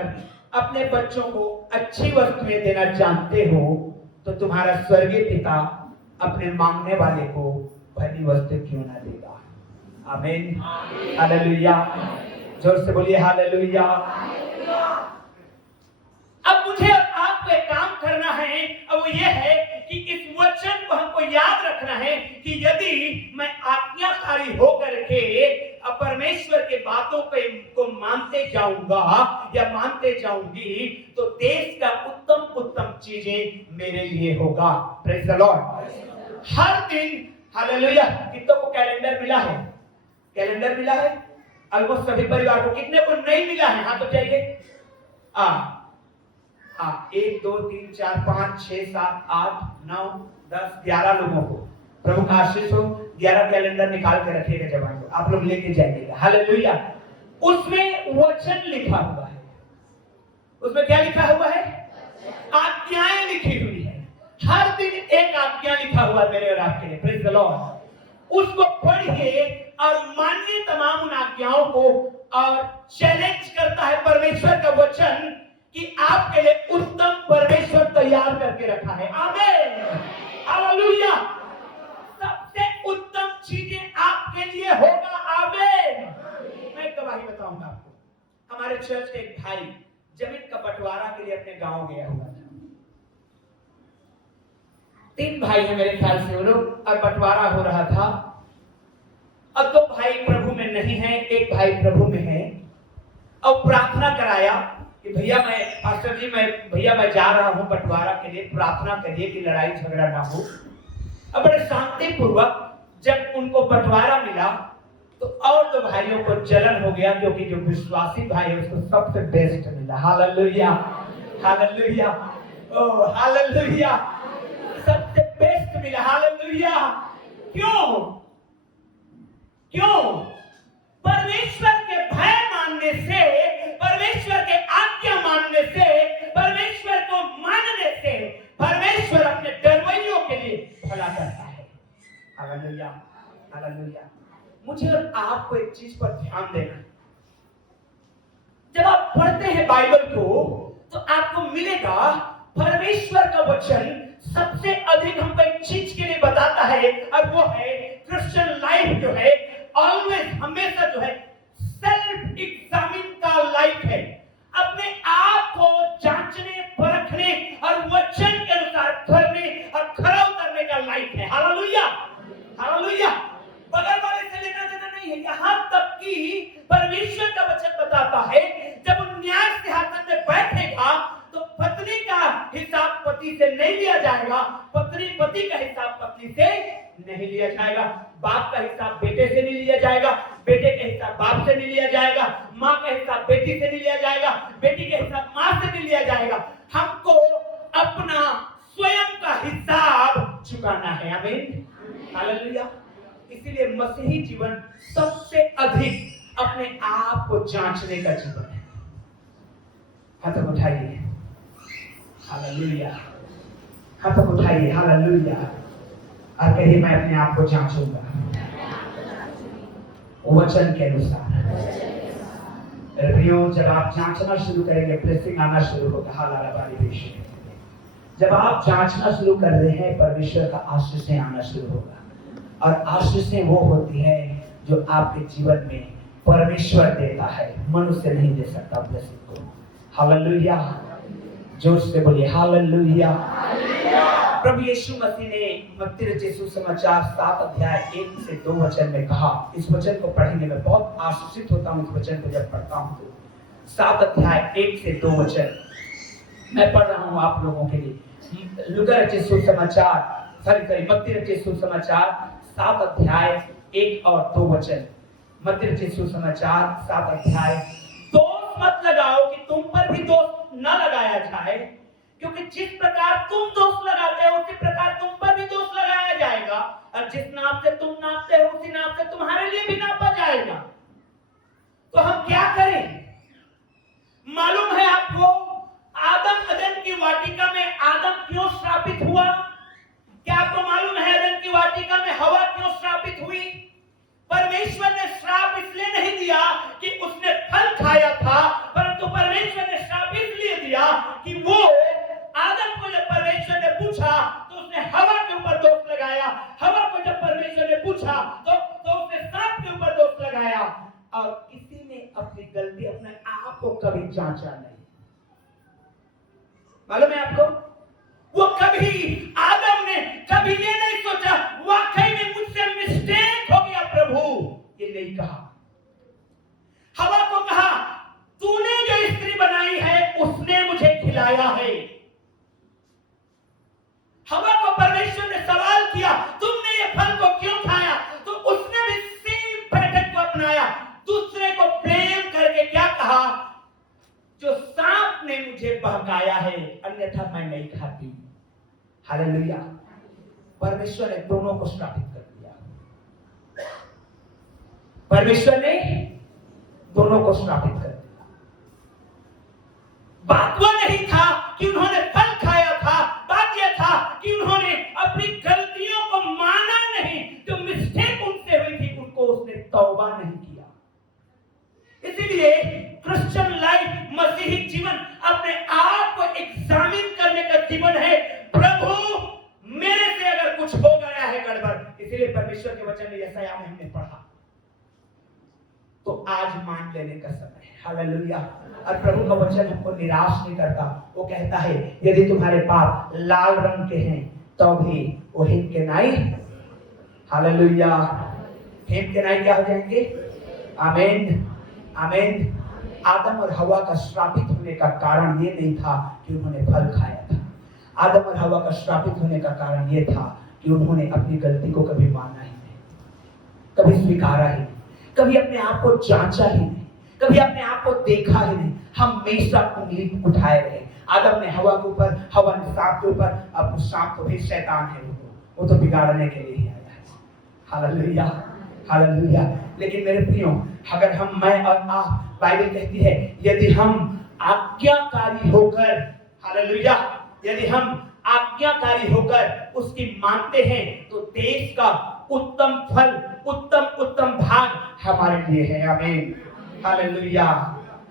अपने बच्चों को अच्छी वस्तुएं देना जानते हो तो तुम्हारा स्वर्गीय पिता अपने मांगने वाले को भली वस्तु क्यों ना देगा। आमीन, हालेलुया। जोर से बोलिए हालेलुया। अब मुझे आपको एक काम करना है, और वो ये है कि इस वचन को हमको याद रखना है कि यदि मैं आज्ञाकारी होकर के परमेश्वर के बातों को मानते जाऊंगा या मानते जाऊंगी तो देश का उत्तम उत्तम चीजें मेरे लिए होगा। Praise the Lord. हर दिन, हालेलुया। कितनों को कैलेंडर मिला है? कैलेंडर मिला है ऑलमोस्ट सभी परिवार को। कितने को नहीं मिला है? हाथ उठाइए। 1 2 3 4 5 6 7 8 9 10 11 लोगों को प्रभु का आशीष हो। 11 कैलेंडर निकाल के रखिएगा जवान को, आप लोग लेके जाइएगा। हालेलुया। उसमें वचन लिखा हुआ है। उसमें क्या लिखा हुआ है? आज्ञाएं लिखी हुई है। हर दिन एक आज्ञा लिखा हुआ है मेरे और आपके लिए। Praise the Lord. उसको पढ़िए और मानिए तमाम उन आज्ञाओं को, और चैलेंज करता है परमेश्वर का वचन कि आपके लिए उत्तम परमेश्वर तैयार करके रखा है। आमीन, हालेलुया। सबसे उत्तम चीजें आपके लिए होगा। आमीन। मैं गवाही बताऊंगा आपको। हमारे चर्च के एक भाई जमीन का बंटवारा के लिए अपने गांव गया हुआ था। 3 भाई हैं मेरे ख्याल से वो लोग, और बंटवारा हो रहा था। अब 2 भाई प्रभु में नहीं है, एक भाई प्रभु में है। और प्रार्थना कराया कि भैया पास्टर जी मैं जा रहा हूं बंटवारा के लिए, प्रार्थना करिए कि लड़ाई झगड़ा ना हो। अब बड़े शांति पूर्वक जब उनको बंटवारा मिला तो और 2 भाइयों को जलन हो गया, क्योंकि जो विश्वासी भाई है उसको सबसे बेस्ट मिला। हालेलुया, हालेलुया, ओ हालेलुया। सबसे बेस्ट मिला। हालेलुया। क्यों? क्यों? परमेश्वर के भय मानने से, परमेश्वर के आज्ञा मानने से, परमेश्वर को मानने से परमेश्वर अपने डरवैयों के लिए भला करता है। Hallelujah, hallelujah. मुझे और आपको एक चीज पर ध्यान देना। जब आप पढ़ते हैं बाइबल को तो आपको मिलेगा परमेश्वर का वचन सबसे अधिक हमको एक चीज के लिए बताता है, और वो है क्रिश्चियन लाइफ जो है ऑलवेज, हमेशा जो है सेल्फ एग्जामिन का लाइफ है। अपने आप को जांचने, परखने और वचन के अनुसार करने और खरा उतरने का लाइफ है। Hallelujah, hallelujah. बगल वाले से लेना देना नहीं है। यहाँ तक कि परमेश्वर का वचन बताता है जब वो न्याय सिंहासन में बैठेगा तो पत्नी का हिसाब पति से नहीं लिया जाएगा, पत्नी पति का हिसाब पत्नी से नहीं लिया जाएगा, बाप का हिसाब बेटे से नहीं लिया जाएगा, बेटे का हिसाब बाप से नहीं लिया जाएगा, माँ का हिसाब बेटी से नहीं लिया जाएगा, बेटी का हिसाब माँ से नहीं लिया जाएगा। हमको अपना स्वयं का हिसाब चुकाना है। आमीन, हालेलुया। इसीलिए मसीही जीवन सबसे अधिक अपने आप को जांचने का जीवन है। हाथ उठाइए, हालेलुया। हाथ उठाइए, हालेलुया। और कहिए मैं अपने आप को जांचूंगा वचन के अनुसार। जब आप जांचना शुरू करेंगे ब्लेसिंग आना शुरू होगा। हालाला बारी बेशे जब आप जांचना शुरू कर रहे हैं, परमेश्वर का आशीषें आना शुरू होगा। और आशीषें वो होती है जो आपके जीवन में परमेश्वर देता है, मनुष्य नहीं दे सकता ब्लेसिंग को। हालेलुया, जोर से बोलिए हालेलुया। प्रभु यीशु मसीह ने मत्ती रचित सुसमाचार 7 अध्याय 1 से 2 वचन में कहा, इस वचन को पढ़ने में बहुत आशीषित होता हूँ। इस वचन को जब पढ़ता हूँ तो 7 अध्याय 1 से 2 वचन मैं पढ़ रहा हूँ आप लोगों के लिए। लूका रचित सुसमाचार मत्ती रचित सुसमाचार 7 अध्याय 1 और 2 वचन। मत्ती रचित सुसमाचार 7 अध्याय। दोष मत लगाओ कि तुम पर भी दोष न लगाया जाए, क्योंकि जिस प्रकार तुम दोष लगाते हो उसी प्रकार तुम पर भी दोष लगाया जाएगा, और जिस नाप से तुम नापते हो उसी नाप से तुम्हारे लिए भी नापा जाएगा। तो हम क्या करें? मालूम है आपको आदम अदन की वाटिका में आदम क्यों श्रापित हुआ? क्या आपको मालूम है अदन की वाटिका में हवा क्यों श्रापित हुई? परमेश्वर ने श्राप इसलिए नहीं दिया कि उसने फल खाया था, परंतु परमेश्वर ने श्राप इसलिए दिया कि वो आदम को जब परमेश्वर ने पूछा तो उसने हवा के ऊपर दोष लगाया। हवा को जब परमेश्वर ने पूछा तो उसने सांप के ऊपर दोष लगाया। और किसी ने अपनी गलती अपने आप को कभी जांचा नहीं। मालूम है आपको, वो कभी आदम ने कभी ये नहीं सोचा वाकई में मुझसे मिस्टेक हो गया प्रभु, ये नहीं कहा। हवा को कहा तूने जो स्त्री बनाई है उसने मुझे खिलाया है। हवा को परमेश्वर ने सवाल किया तुमने ये फल को क्यों खाया, तो उसने भी सेम पैटर्न को अपनाया, दूसरे को ब्लेम करके क्या कहा, जो सांप ने मुझे बहकाया है अन्यथा मैं नहीं खाती। हालेलुया। परमेश्वर ने दोनों को श्रापित कर दिया। परमेश्वर ने दोनों को श्रापित कर दिया। बात वो नहीं था कि उन्होंने फल खाया था, बात यह था कि उन्होंने अपनी गलतियों को माना नहीं। जो मिस्टेक उनसे हुई थी उनको उसने तौबा नहीं किया। इसीलिए क्रिश्चियन लाइफ, मसीही जीवन अपने आप को एग्जामिन करने का जीवन है। प्रभु मेरे से अगर कुछ हो गया है गड़बड़, इसीलिए परमेश्वर के वचन में यशायाह में हमने पढ़ा, तो आज मान लेने का समय है। हालेलुया। और प्रभु का वचन हमको निराश नहीं करता। वो कहता है यदि तुम्हारे पाप लाल रंग के हैं तो भी वो हिम के नाई, हालेलुया, हिम के नाई क्या हो जाएंगे? आमीन, आमीन। आदम और हवा का श्रापित होने का कारण ये नहीं था कि उन्होंने फल खाया था। आदम और हवा का श्रापित होने का कारण ये था कि उन्होंने अपनी गलती को कभी माना ही नहीं, कभी स्वीकारा ही नहीं, कभी अपने आप को जांचा ही नहीं, कभी अपने आप को देखा ही नहीं। हमेशा उंगली उठाए रहे। आदम ने हवा के ऊपर, हवा ने सांप के ऊपर। अब वो सांप तो भी शैतान है, वो तो बिगाड़ने के लिए ही आया है। Hallelujah, hallelujah. लेकिन मेरे प्रियो, अगर हम, मैं और आप, बाइबल कहती है यदि हम आज्ञाकारी होकर, हालेलुया, यदि हम आज्ञाकारी होकर उसकी मानते हैं तो देश का उत्तम फल, उत्तम भाग हमारे लिए है। आमीन, हालेलुया,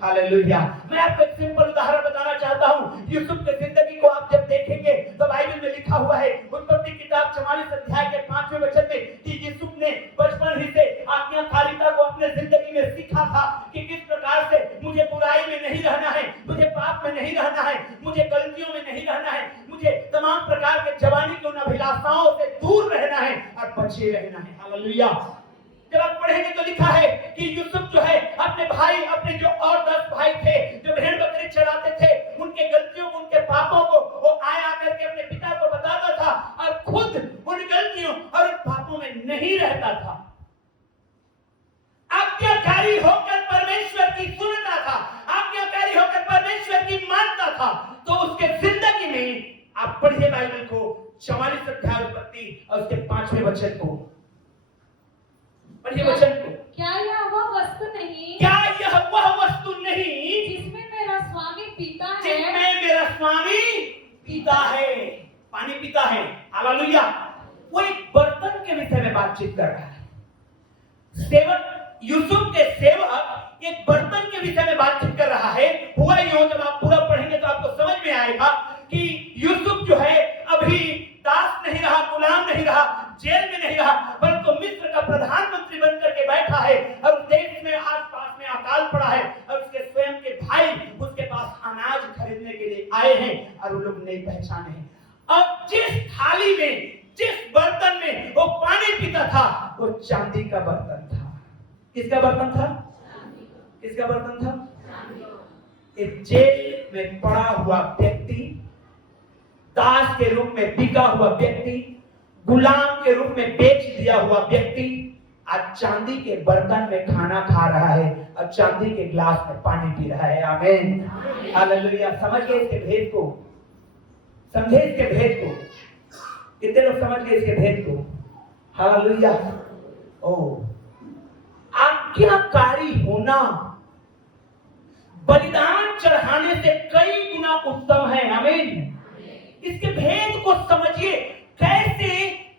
हालेलुया। मैं आपको एक सिंपल उदाहरण बताना चाहता हूँ। यूसुफ की जिंदगी को आप जब देखेंगे तो बाइबल में लिखा हुआ है, उत्पत्ति किताब 44 अध्याय के 5वें वचन में, कि यूसुफ ने बचपन ही से आज्ञाकारिता को अपने जिंदगी में सीखा था कि किस प्रकार से मुझे बुराई में नहीं रहना है, मुझे पाप में नहीं रहना है, मुझे गलतियों में नहीं रहना है, मुझे तमाम प्रकार के जवानी की उन अभिलाषाओं से दूर रहना है और बचे रहना है। हालेलुया। जब आप पढ़ेंगे तो लिखा है कि यूसुफ जो है अपने भाई, अपने जो और 10 भाई थे जो भेड़ बकरी चराते थे, उनके गलतियों को, उनके पापों को वो आया करके अपने पिता को बताता था और खुद उन गलतियों और उन पापों में नहीं रहता था। आज्ञाकारी होकर परमेश्वर की सुनता था, आज्ञाकारी होकर परमेश्वर की मानता था। तो उसके जिंदगी में आप पढ़िए बाइबल को, 44 अध्याय उत्पत्ति और उसके 5वें वचन को पढ़िए। वचन को, क्या यह वह वस्तु नहीं, क्या यह वह वस्तु नहीं जिसमें मेरा स्वामी पीता है, जिसमें मेरा स्वामी पीता है, पानी पीता है। हालेलुया। वो एक बर्तन के विषय में बातचीत कर रहा है। सेवक, यूसुफ के सेवक एक बर्तन के विषय में बातचीत कर रहा है। हुआ यूं, जब आप पूरा पढ़ेंगे तो आपको समझ में आएगा कि यूसुफ यूसुफ जो है अभी दास नहीं रहा, गुलाम नहीं रहा, जेल में नहीं रहा, परंतु मिस्र का प्रधानमंत्री बनकर के बैठा है और देश में आसपास में अकाल पड़ा है और उसके स्वयं के भाई उसके पास अनाज खरीदने के लिए आए हैं और वो लोग नहीं पहचाने हैं। अब जिस थाली में, जिस बर्तन में वो पानी पीता था वो चांदी का बर्तन था। किसका बर्तन था? किसका बर्तन था? एक जेल में पड़ा हुआ व्यक्ति, दास के रूप में बिका हुआ व्यक्ति, गुलाम के रूप में बेच दिया हुआ व्यक्ति आज चांदी के बर्तन में खाना खा रहा है और चांदी के गिलास में पानी पी रहा है। आमीन, हालेलुया। समझ गए इसके भेद को? समझे इसके भेद को? कितने लोग समझ गए इसके भेद को? हालेलुया। ओ, आज्ञाकारी होना बलिदान चढ़ाने से कई गुना उत्तम है। आमीन। इसके भेद को समझिए, कैसे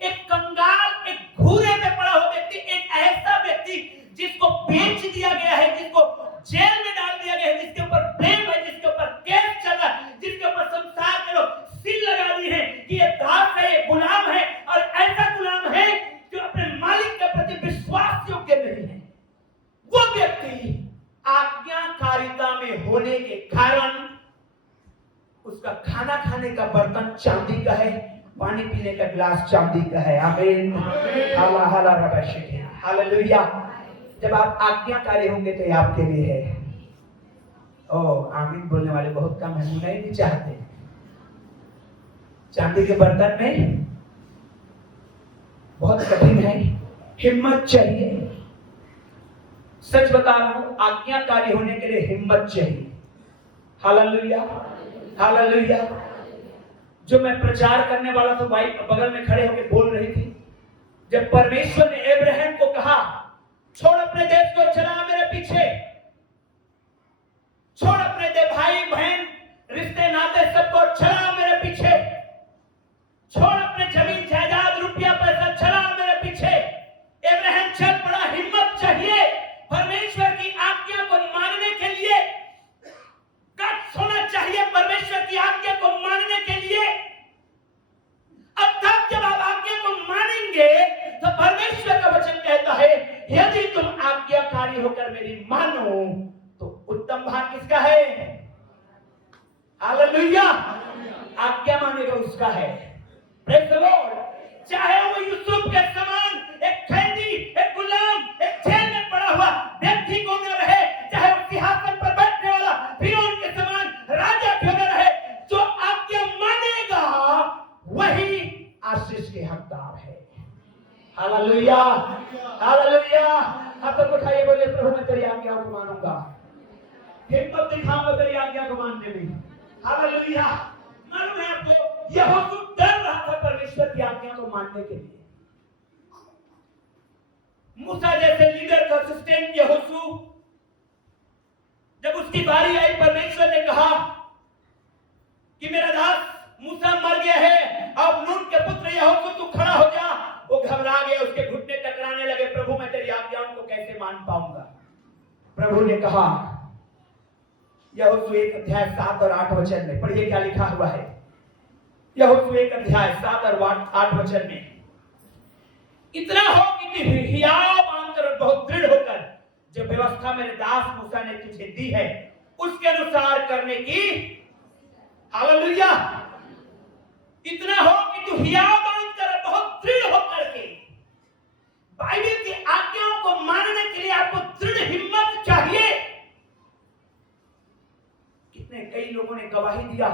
एक कंगाल, एक घूरे में पड़ा हुआ व्यक्ति, एक ऐसा व्यक्ति जिसको बेच दिया गया है, जिसको जेल में डाल दिया गया है, जिसके ऊपर प्रेम है, जिसके ऊपर केस चल रहा है, जिसके ऊपर संसार के लोग सील लगा दी है कि ये दास है, ये गुलाम है, और ऐसा गुलाम है जो अपने मालिक के प्रति विश्वास योग्य नहीं है। वो व्यक्ति आज्ञाकारिता में होने के कारण उसका खाना खाने का बर्तन चांदी का है, पानी पीने का गिलास चांदी का है। आमीन, हालेलुया। जब आप आज्ञाकारी होंगे तो ये आपके लिए है। ओ, आमीन बोलने वाले बहुत कम है, नहीं भी चाहते। चांदी के बर्तन में बहुत कठिन है, हिम्मत चाहिए। सच बता रहा हूं, आज्ञाकारी होने के लिए हिम्मत चाहिए। Hallelujah, hallelujah. जो मैं प्रचार करने वाला था, भाई बगल में खड़े होकर बोल रही थी, जब परमेश्वर ने अब्राहम को कहा छोड़ अपने देश को, चला मेरे पीछे, छोड़ अपने भाई बहन रिश्ते नाते सबको, चला मेरे पीछे, छोड़ अपने जमीन जायदाद रुपया पैसा, चला मेरे पीछे। अब्राहम चल पड़ा। हिम्मत चाहिए परमेश्वर की आज्ञा को मानने के लिए, गट्स होना चाहिए परमेश्वर की आज्ञा को मानने के लिए। अब तब जब आप आज्ञा को मानेंगे तो परमेश्वर का वचन कहता है, यदि तुम आज्ञाकारी होकर मेरी मानो तो उत्तम भाग किसका है? हालेलुया। आज्ञा मानेगा उसका है। Praise the Lord. चाहे वो यूसुफ के समान एक कैदी, एक गुलाम, एक जेल में पड़ा हुआ व्यक्ति क्यों न रहे, चाहे वो सिंहासन पर बैठने वाला फिरौन के समान राजा क्यों न रहे, जो आज्ञा मानेगा वही आशीष के हकदार है। Hallelujah, hallelujah. हाथ उठाइए, बोले प्रभु मैं तेरी आज्ञा को मानूंगा, हिम्मत दिखाऊंगा तेरी आज्ञा को मानने में। हालेलुया। मालूम है आपको, यहोशू डर रहा था परमेश्वर की आज्ञा को मानने के लिए। मूसा जैसे लीडर का असिस्टेंट यहोशू, जब उसकी बारी आई, परमेश्वर ने कहा कि मेरा दास मूसा मर गया है, अब नून के पुत्र यहोशू तू खड़ा हो जा। वो घबरा गया, उसके घुटने टकराने लगे, प्रभु मैं तेरी आज्ञाओं को कैसे मान पाऊंगा। प्रभु ने कहा, यहोशू 1 अध्याय 7 और 8 वचन में पढ़िए क्या लिखा हुआ है। यहोशू 1 अध्याय 7 और 8 वचन में, इतना हो कि हियाव मानकर और बहुत दृढ़ होकर जो व्यवस्था मेरे दास मूसा ने तुझे दी है उसके अनुसार करने की। हालेलुया। इतना हो कि तू हियाव मानकर और बहुत दृढ़ होकर के। बाइबल की आज्ञाओं को मानने के लिए आपको दृढ़ हिम्मत चाहिए। कितने कई लोगों ने गवाही दिया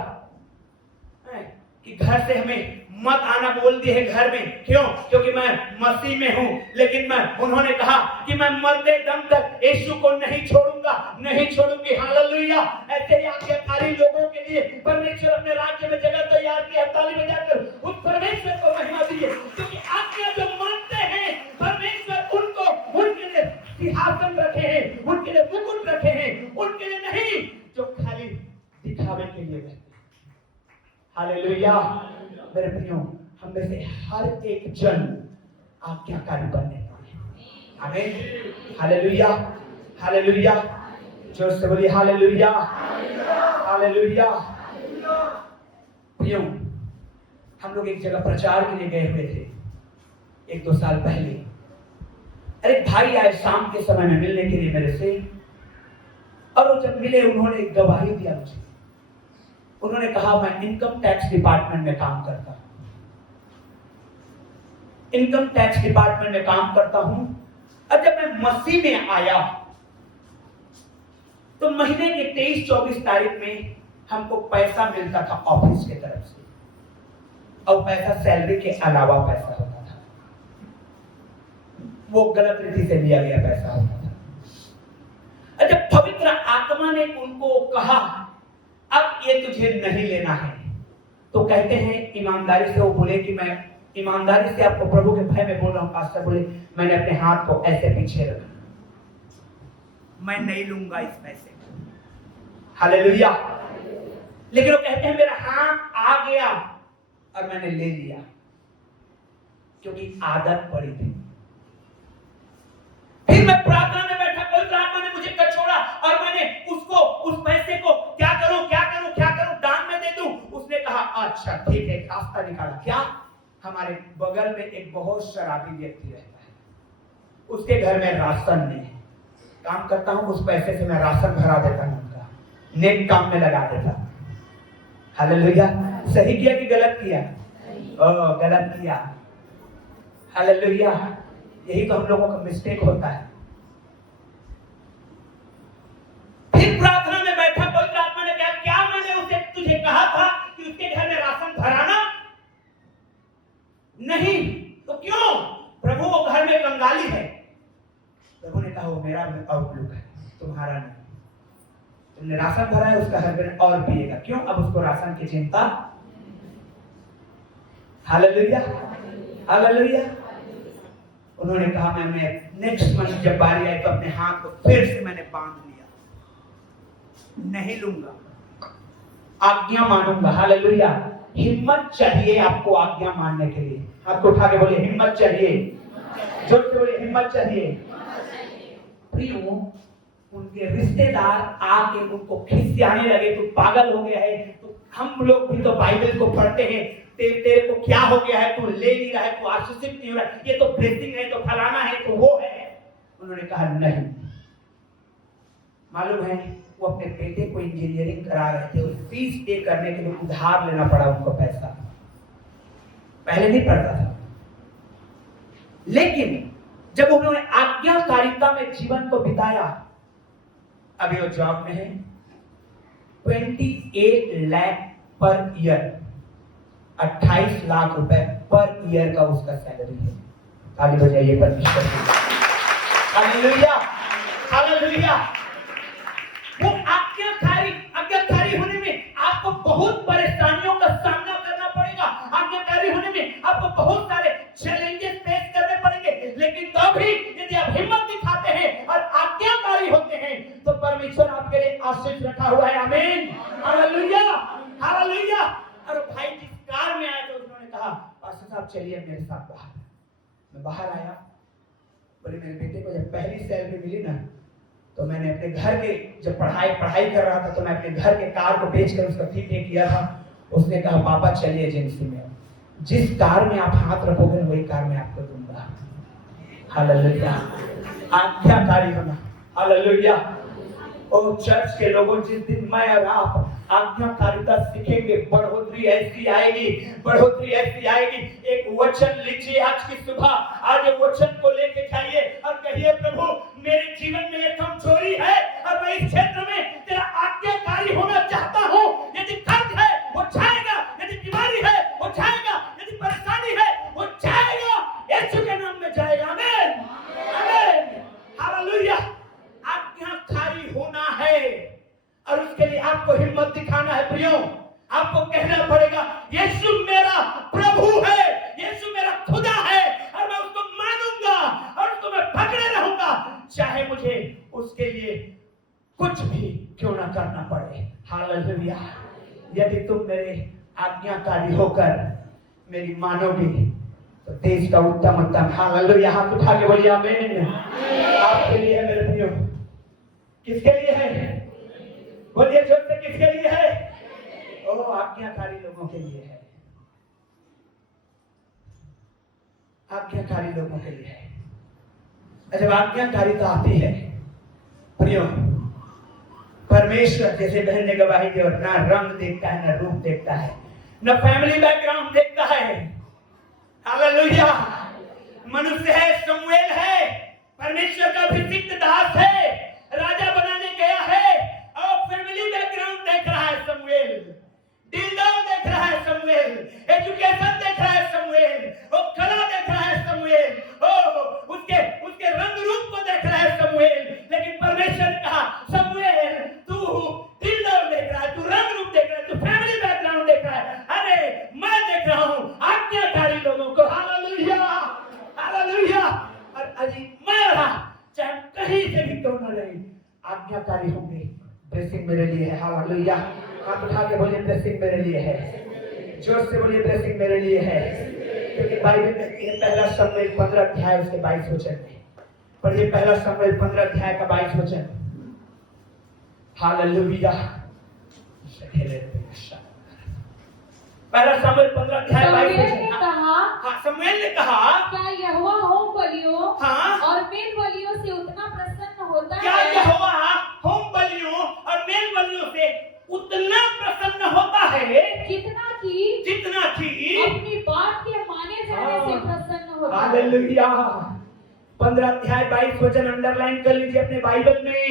कि घर से हमें मत आना बोल दिए है घर में, क्यों? क्योंकि मैं मसीह में हूं, लेकिन उन्होंने कहा कि मैं मरते दम तक यीशु को नहीं छोड़ूंगा, नहीं छोड़ूंगी। हालेलुया। ऐसे ही आज्ञाकारी लोगों के लिए परमेश्वर अपने राज्य में जगह तैयार की है। ताली बजाकर उस परमेश्वर को महिमा दीजिए, क्योंकि आज्ञा जो मानते हैं परमेश्वर उनको, उनके लिए सिंहासन रखे हैं, उनके लिए मुकुट रखे हैं, उनके लिए नहीं जो खाली दिखावे के लिए रहते। हालेलुया। मेरे प्रियो, हम में से हर एक जन आज्ञाकारी बनने वाले। आमीन। Hallelujah, hallelujah. जोर से बोलिए हालेलुया, हालेलुया। प्रियो, हम लोग एक जगह प्रचार के लिए गए हुए थे 1-2 साल पहले। अरे भाई आए शाम के समय में मिलने के लिए मेरे से, और वो जब मिले उन्होंने एक गवाही दिया मुझे। उन्होंने कहा मैं इनकम टैक्स डिपार्टमेंट में काम करता हूं, इनकम टैक्स डिपार्टमेंट में काम करता हूं। और जब मैं मसीह में आया तो महीने के 23-24 तारीख में हमको पैसा मिलता था ऑफिस की तरफ से, और पैसा सैलरी के अलावा पैसा होता था, वो गलत रीति से लिया गया पैसा होता था। और जब पवित्र आत्मा ने उनको कहा अब ये तुझे नहीं लेना है, तो कहते हैं ईमानदारी से वो बोले कि मैं ईमानदारी से आपको प्रभु के भय में बोल रहा हूं। पास्टर बोले मैंने अपने हाथ को ऐसे पीछे रखा, मैं नहीं लूंगा इस पैसे को। हालेलुया। लेकिन वो कहते हैं मेरा हाथ आ गया और मैंने ले लिया, क्योंकि आदत पड़ी थी। फिर मैं प्रार्थना में बैठा, पवित्र आत्मा ने मुझे कछोड़ा और मैंने उसको उस पैसे को क्या करूं दान में दे दूं। उसने कहा अच्छा ठीक है, रास्ता निकाला। क्या? हमारे बगल में एक बहुत शराबी व्यक्ति रहता है, उसके घर में राशन नहीं है, काम करता हूं, उस पैसे से मैं राशन भरा देता हूं, उनका नेक काम में लगा देता हूं। हालेलुया। सही किया कि गलत किया? गलत किया। हालेलुया। यही तो हम लोगों का मिस्टेक होता है। फिर प्रार्थना में बैठा, पवित्र आत्मा ने कहा क्या मैंने उसे तुझे कहा था कि उसके घर में राशन भराना? नहीं। तो क्यों? प्रभु वो घर में कंगाली है। प्रभु ने कहा वो मेरा आउटलुक है, तुम्हारा नहीं। तुमने राशन भरा है, उसका हस्बैंड और पिएगा। क्यों? अब उसको राशन की चिंता। Hallelujah, hallelujah. उन्होंने कहा मैं नेक्स्ट मंथ जब बारी आई तो अपने हाथ को फिर से मैंने बांध लिया, नहीं लूंगा, आज्ञा मानूंगा। हालेलुया। हिम्मत चाहिए आपको आज्ञा मानने के लिए। हाथ को उठा के बोलिए हिम्मत चाहिए, जोर से बोलिए हिम्मत चाहिए। प्रियो, उनके रिश्तेदार आके उनको खिसियाने लगे, तू पागल हो गया है, तो हम लोग भी तो बाइबल को पढ़ते हैं, तेरे को क्या हो गया है, तू ले नहीं रहा है, तू आशीषित नहीं हो रहा है, ये तो ब्लेसिंग है, तो फलाना है, तो वो है। उन्होंने कहा नहीं। मालूम है वो अपने बेटे को इंजीनियरिंग करा रहे थे, और फीस पे करने के लिए उधार लेना पड़ा उनको पैसा, पहले नहीं पड़ता था। लेकिन जब उन्होंने आज्ञाकारिता में जीवन को बिताया, अभी वो जॉब में है, 28 लाख पर ईयर, 28 लाख रुपए पर ईयर का उसका सैलरी है। ताली बजाइए परमेश्वर की। Hallelujah, hallelujah. वो आज्ञाकारी होने में आपको बहुत परेशानियों का सामना करना पड़ेगा, आज्ञाकारी होने में आपको बहुत सारे चैलेंजेस फेस करने पड़ेंगे, लेकिन तभी यदि आप हिम्मत दिखाते हैं और आज्ञाकारी होते हैं तो परमेश्वर आपके लिए आशीष रखा हुआ है। आमीन, हालेलुया, हालेलुया। और भाई जिस कार में आया तो उन्होंने कहा पास्टर साहब चलिए मेरे साथ बाहर। मैं बाहर आया, बोले मेरे बेटे को जब पहली सैलरी मिली ना, तो मैंने अपने घर के जब पढ़ाई कर रहा था, तो मैं अपने घर के कार को बेचकर उसका फी पे किया था। उसने कहा पापा चलिए एजेंसी में, जिस कार में आप हाथ रखोगे वही कार में आपको दूंगा। हालेलुया। आज्ञाकारी होना। हालेलुया। और चर्च के लोगों, जिस दिन मैं और आप आज्ञाकारिता सीखेंगे, बढ़ोतरी ऐसी आएगी, बढ़ोतरी ऐसी आएगी। एक वचन लीजिए आज की सुबह, आज ये वचन को लेके जाइए और कहिए प्रभु मेरे जीवन में ये कमजोरी है और मैं इस क्षेत्र में तेरा आज्ञाकारी होना चाहता हूँ। यदि कर्ज है वो जाएगा, यदि बीमारी है वो जाएगा, यदि परेशानी है वो जाएगा, यीशु के नाम में जाएगा। आमीन, आमीन, हालेलुया। आज्ञाकारी होना है और उसके लिए आपको हिम्मत दिखाना है। प्रियो, आपको कहना पड़ेगा यीशु मेरा प्रभु है, यीशु मेरा खुदा है, और मैं उसको मानूंगा और उसको मैं पकड़े रहूंगा, चाहे मुझे उसके लिए कुछ भी क्यों ना करना पड़े। हालेलुया। यदि तुम मेरे आज्ञाकारी होकर मेरी मानोगी तो देश का उत्तम उत्तम। हालेलुया। हाथ उठा के बोलिए आमीन। आपके लिए है मेरे प्रियो। किसके लिए है? बोलिए जोर से, किसके लिए है? ओ आज्ञाकारी लोगों के लिए है। आज्ञाकारी लोगों के लिए है। और जब आज्ञाकारिता आती है प्रियो, परमेश्वर जैसे बहन ने गवाही दी, और ना रंग देखता है, ना रूप देखता है, ना फैमिली बैकग्राउंड देखता है। हालेलुया। मनुष्य है, शमूएल है, परमेश्वर का अभिषिक्त दास है, राजा बनाने गया है, और फैमिली बैकग्राउंड देख रहा है शमूएल, दिलदार देख रहा है शमूएल, एजुकेशन देख रहा है शमूएल, वो कला देख रहा है शमूएल, उसके रंग रूप को देख रहा है शमूएल। लेकिन परमेश्वर ने कहा शमूएल तू दिलदार देख रहा है, तू रंग रूप देख रहा है, तू फैमिली बैकग्राउंड देख रहा है, अरे मैं देख रहा हूं आज्ञाकारी लोगों को। Hallelujah, hallelujah. और अजी मैं रहा, चाहे कहीं से भी क्यों न रहे, आज्ञाकारी होंगे। ब्लेसिंग मेरे लिए है। हालेलुया। हाथ उठा के बोलिए ब्लेसिंग मेरे लिए है, जोर से बोलिए ब्लेसिंग मेरे लिए है। क्योंकि बाइबल कहती है पहला शमूएल 15 अध्याय उसके 22 वचन में, पर ये पहला शमूएल 15 अध्याय का 22 वचन। हालेलुया। पहला शमूएल 15 अध्याय 22 वचन। हाँ, शमूएल ने कहा क्या यहोवा होम बलियों हाँ, और मेल बलियों से उतना प्रसन्न होता क्या है? यहोवा होम बलियों और मेल बलियों से उतना प्रसन्न होता है जितना कि अपनी बात के माने जाने से प्रसन्न होता है। हालेलुया। 15 अध्याय 22 वचन अंडरलाइन कर लीजिए अपने बाइबल में।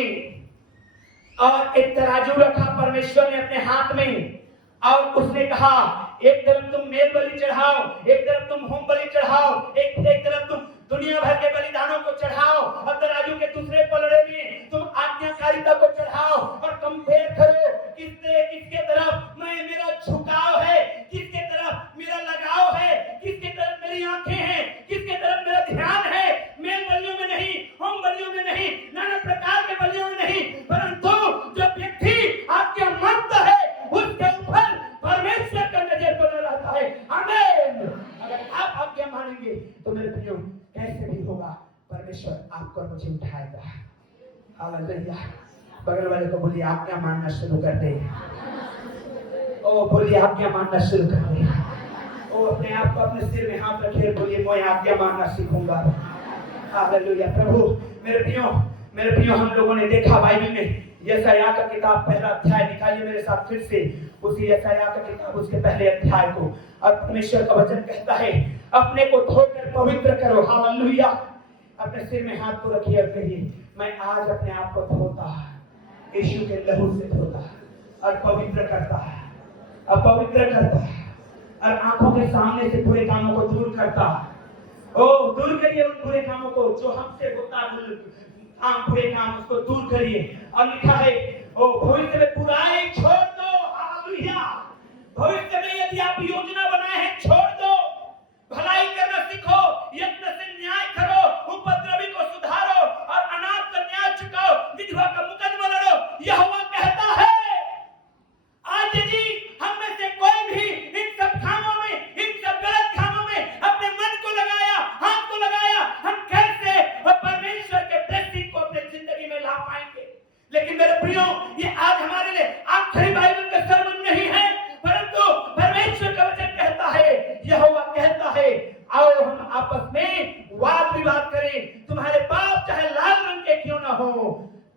और एक तराजू रखा परमेश्वर ने अपने हाथ में, और उसने कहा एक तरफ तुम मेल बलि चढ़ाओ, एक तरफ तुम होम बलि चढ़ाओ, एक तरफ तुम दुनिया भर के बलिदानों को चढ़ाओ, और तराजू के दूसरे पलड़े में तुम आज्ञाकारिता को चढ़ाओ, और कंपेयर करो किसके तरफ मेरा झुकाव है, किसके तरफ मेरा लगाव है, किसके तरफ मेरी आंखें हैं, किसके तरफ मेरा ध्यान है। मेल बलियों में नहीं, होम बलियों में नहीं, नाना प्रकार के बलियों में नहीं, परंतु जो व्यक्ति आज्ञामंत है उसके ऊपर परमेश्वर का नजर बना रहता है। आमीन। अगर आप आज्ञा मानेंगे तो मेरे प्रियो कैसे भी होगा, परमेश्वर आपको मुझे उठाएगा। हालेलुया। बगल वाले को बोलिए आज्ञा मानना शुरू कर दे। ओ बोलिए आज्ञा मानना शुरू कर दे। ओ अपने आप को अपने सिर में हाथ रखे, बोलिए मैं आज्ञा मानना सीखूंगा। हालेलुया। प्रभु मेरे प्रियो हम लोगों ने देखा बाइबल में यशायाह का किताब पहला अध्याय, निकालिए मेरे साथ फिर से उसी यशायाह का किताब उसके पहले अध्याय को। और परमेश्वर का वचन कहता है अपने को धोकर पवित्र करो। हालेलुया। अपने सिर में हाथ को रखिए और कहिए मैं आज अपने आप को धोता है, यीशु के लहू से धोता है और पवित्र करता है, और पवित्र करता है, और आंखों के सामने से बुरे कामों को दूर करता है। ओ दूर करिए उन बुरे कामों को जो हमसे होता है, बुरे काम उसको दूर करिए। और लिखा है ओ भविष्य में बुराई छोड़ दो। हालेलुया। भविष्य में यदि आप योजना बनाए हैं छोड़ दो, भलाई करना सीखो, यत्न से न्याय करो, उपद्रवी को सुधारो, और अनाथ का न्याय चुकाओ, विधवा का मुकदमा लड़ो। यहोवा कहता है आज यदि हम में से कोई भी इन सब कामों में, इन सब गलत कामों में अपने मन को लगाया, हाथ को लगाया, हम कैसे परमेश्वर के ब्लेसिंग को अपने जिंदगी में ला पाएंगे। लेकिन मेरे प्रियो ये आज हमारे लिए आखिरी बाइबल का सर्मन नहीं है, परंतु परमेश्वर का वचन कहता है, यहोवा कहता है आओ हम आपस में वाद विवाद करें, तुम्हारे पाप चाहे लाल रंग के क्यों ना हो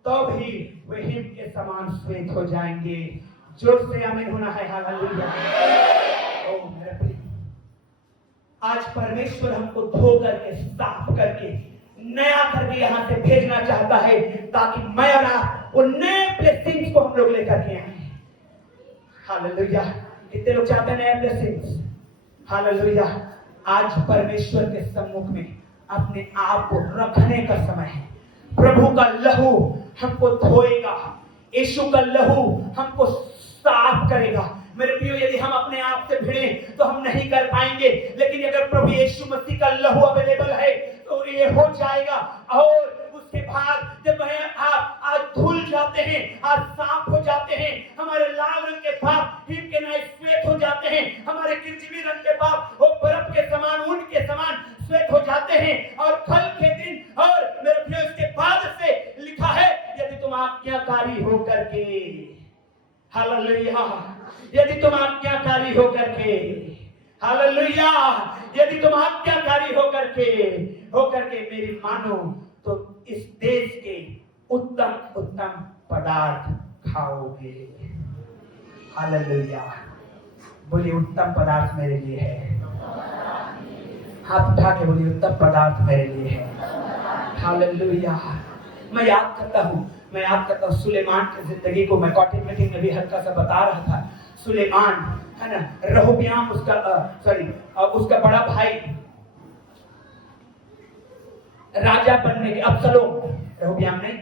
तो भी वे हिम के समान श्वेत हो जाएंगे। जोर से आमीन होना है। हालेलुया। ओ मेरे प्रिय आज परमेश्वर हमको धो करके साफ करके नया करके यहाँ से भेजना चाहता है, ताकि मैं और आप वो नए ब्लेसिंग्स को हम लोग लेकर के आए। हालेलुया। कितने लोग चाहते हैं नए ब्लेसिंग्स? हालेलुया। आज परमेश्वर के सम्मुख में अपने आप को रखने का समय है। प्रभु का लहू हमको धोएगा, यीशु का लहू हमको साफ करेगा। मेरे प्रियो यदि हम अपने आप से भिड़े तो हम नहीं कर पाएंगे, लेकिन अगर प्रभु यीशु मसीह का लहू अवेलेबल है तो ये हो जाएगा। और उसके बाद जब आप आज धुल जाते हैं, आज साफ हो जाते हैं, हमारे लाल रंग के पाप हिम के नए श्वेत हो जाते हैं, हमारे किरचिमी रंग के पाप वो बर्फ के समान, ऊन के समान श्वेत हो जाते हैं। और कल के दिन और मेरे प्रियो इसके बाद से लिखा है यदि तुम आज्ञाकारी होकर के, हालेलुया, यदि तुम आज्ञाकारी होकर के, हालेलुया, यदि तुम आज्ञाकारी होकर होकर के मेरी मानो तो इस देश के उत्तम उत्तम पदार्थ खाओगे। हालेलुया। बोलिए उत्तम पदार्थ मेरे लिए है। हाथ उठा के बोलिए उत्तम पदार्थ मेरे लिए है। हालेलुया। मैं याद करता हूँ सुलेमान की जिंदगी को। मैं कॉटेज मीटिंग में भी हल्का सा बता रहा था। सुलेमान है ना, रहोबियाम उसका बड़ा भाई राजा बनने के, रहोबियाम नहीं,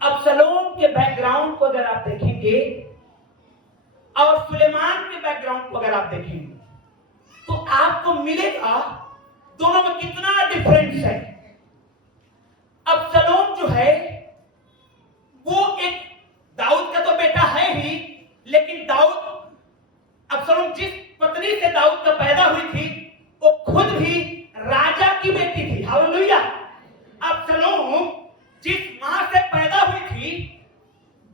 अब्सलोम के बैकग्राउंड को अगर आप देखेंगे और सुलेमान के बैकग्राउंड को अगर आप देखेंगे तो आपको मिलेगा दोनों में कितना डिफरेंस है। अब्सलोम जो है वो एक दाऊद का तो बेटा है ही, लेकिन अब्सलोम जिस पत्नी से दाऊद का पैदा हुई थी वो खुद भी राजा की बेटी थी। हालेलुया। अब्सलोम जिस मां से पैदा हुई थी,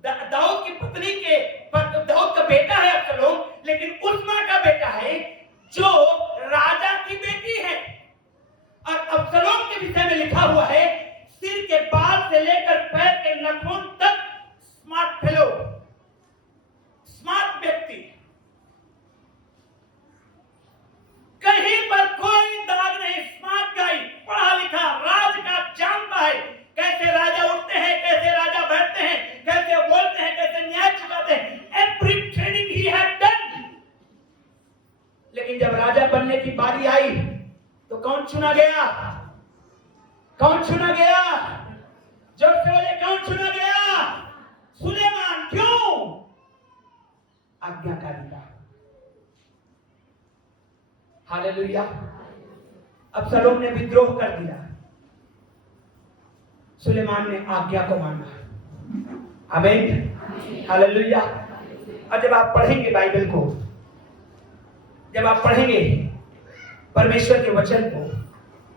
दाऊद की पत्नी के दाऊद का बेटा है अब्सलोम, लेकिन उस मां का बेटा है जो राजा की बेटी है। और अब्सलोम के विषय में लिखा हुआ है सिर के बाल से लेकर पैर के नाखून तक स्मार्ट व्यक्ति, कहीं पर कोई दाग नहीं, स्मार्ट गाय, पढ़ा लिखा, राज का जानता है, कैसे राजा उठते हैं, कैसे राजा बैठते हैं, कैसे बोलते हैं, कैसे न्याय चुकाते हैं। Every training he had done. लेकिन जब राजा बनने की बारी आई तो कौन चुना गया? जोर से बोले, कौन चुना गया? सुलेमान। क्यों? आज्ञाकारिता। हालेलुया। अब्सलोम ने विद्रोह कर दिया, सुलेमान ने आज्ञा को माना। आमीन। हालेलुया। और जब आप पढ़ेंगे बाइबल को, जब आप पढ़ेंगे परमेश्वर के वचन को,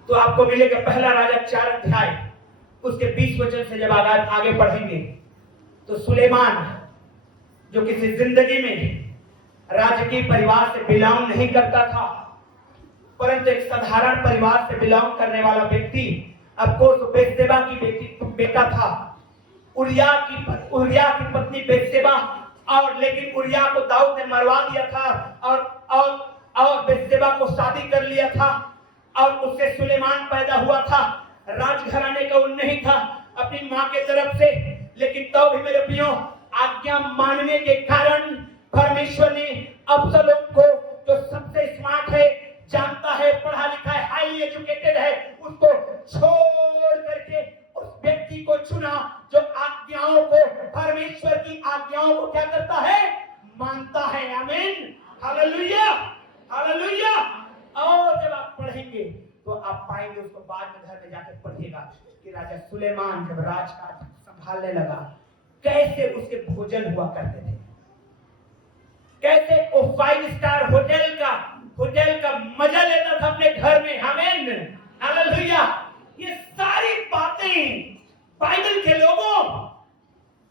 तो आपको मिलेगा पहला राजा 4 अध्याय उसके 20 वचन से जब आगे पढ़ेंगे तो सुलेमान जो किसी जिंदगी में राजकीय परिवार से बिलोंग नहीं करता था, परंतु एक साधारण परिवार से बिलोंग करने वाला व्यक्ति, अफकोर्स बेतशेबा की बेटा था। उरिया की पत्नी बेतशेबा, और लेकिन उरिया को दाऊद ने मरवा दिया था और बेतशेबा को शादी कर लिया था और उससे सुलेमान पैदा हुआ था। राजघराने का वो नहीं था अपनी मां के तरफ से, लेकिन तो भी मेरे प्रियो आज्ञा मानने के कारण परमेश्वर ने अब्सलोम को, जो सबसे स्मार्ट है, जानता है, पढ़ा लिखा है, हाईली एजुकेटेड है, उसको छोड़ करके उस व्यक्ति को चुना जो आज्ञाओं को, परमेश्वर की आज्ञाओं को क्या करता है? मानता है। आमीन। हालेलुया। हालेलुया। और जब आप पढ़ेंगे तो आप पाएंगे, उसको बाद में घर में जाकर पढ़िएगा कि राजा सुलेमान जब राजकाज संभालने लगा, कैसे उसके भोजन हुआ करते थे, कैसे वो 5 स्टार होटल का मजा लेता था अपने घर में। आमीन। हालेलुया। ये सारी बातें बाइबल के लोगों,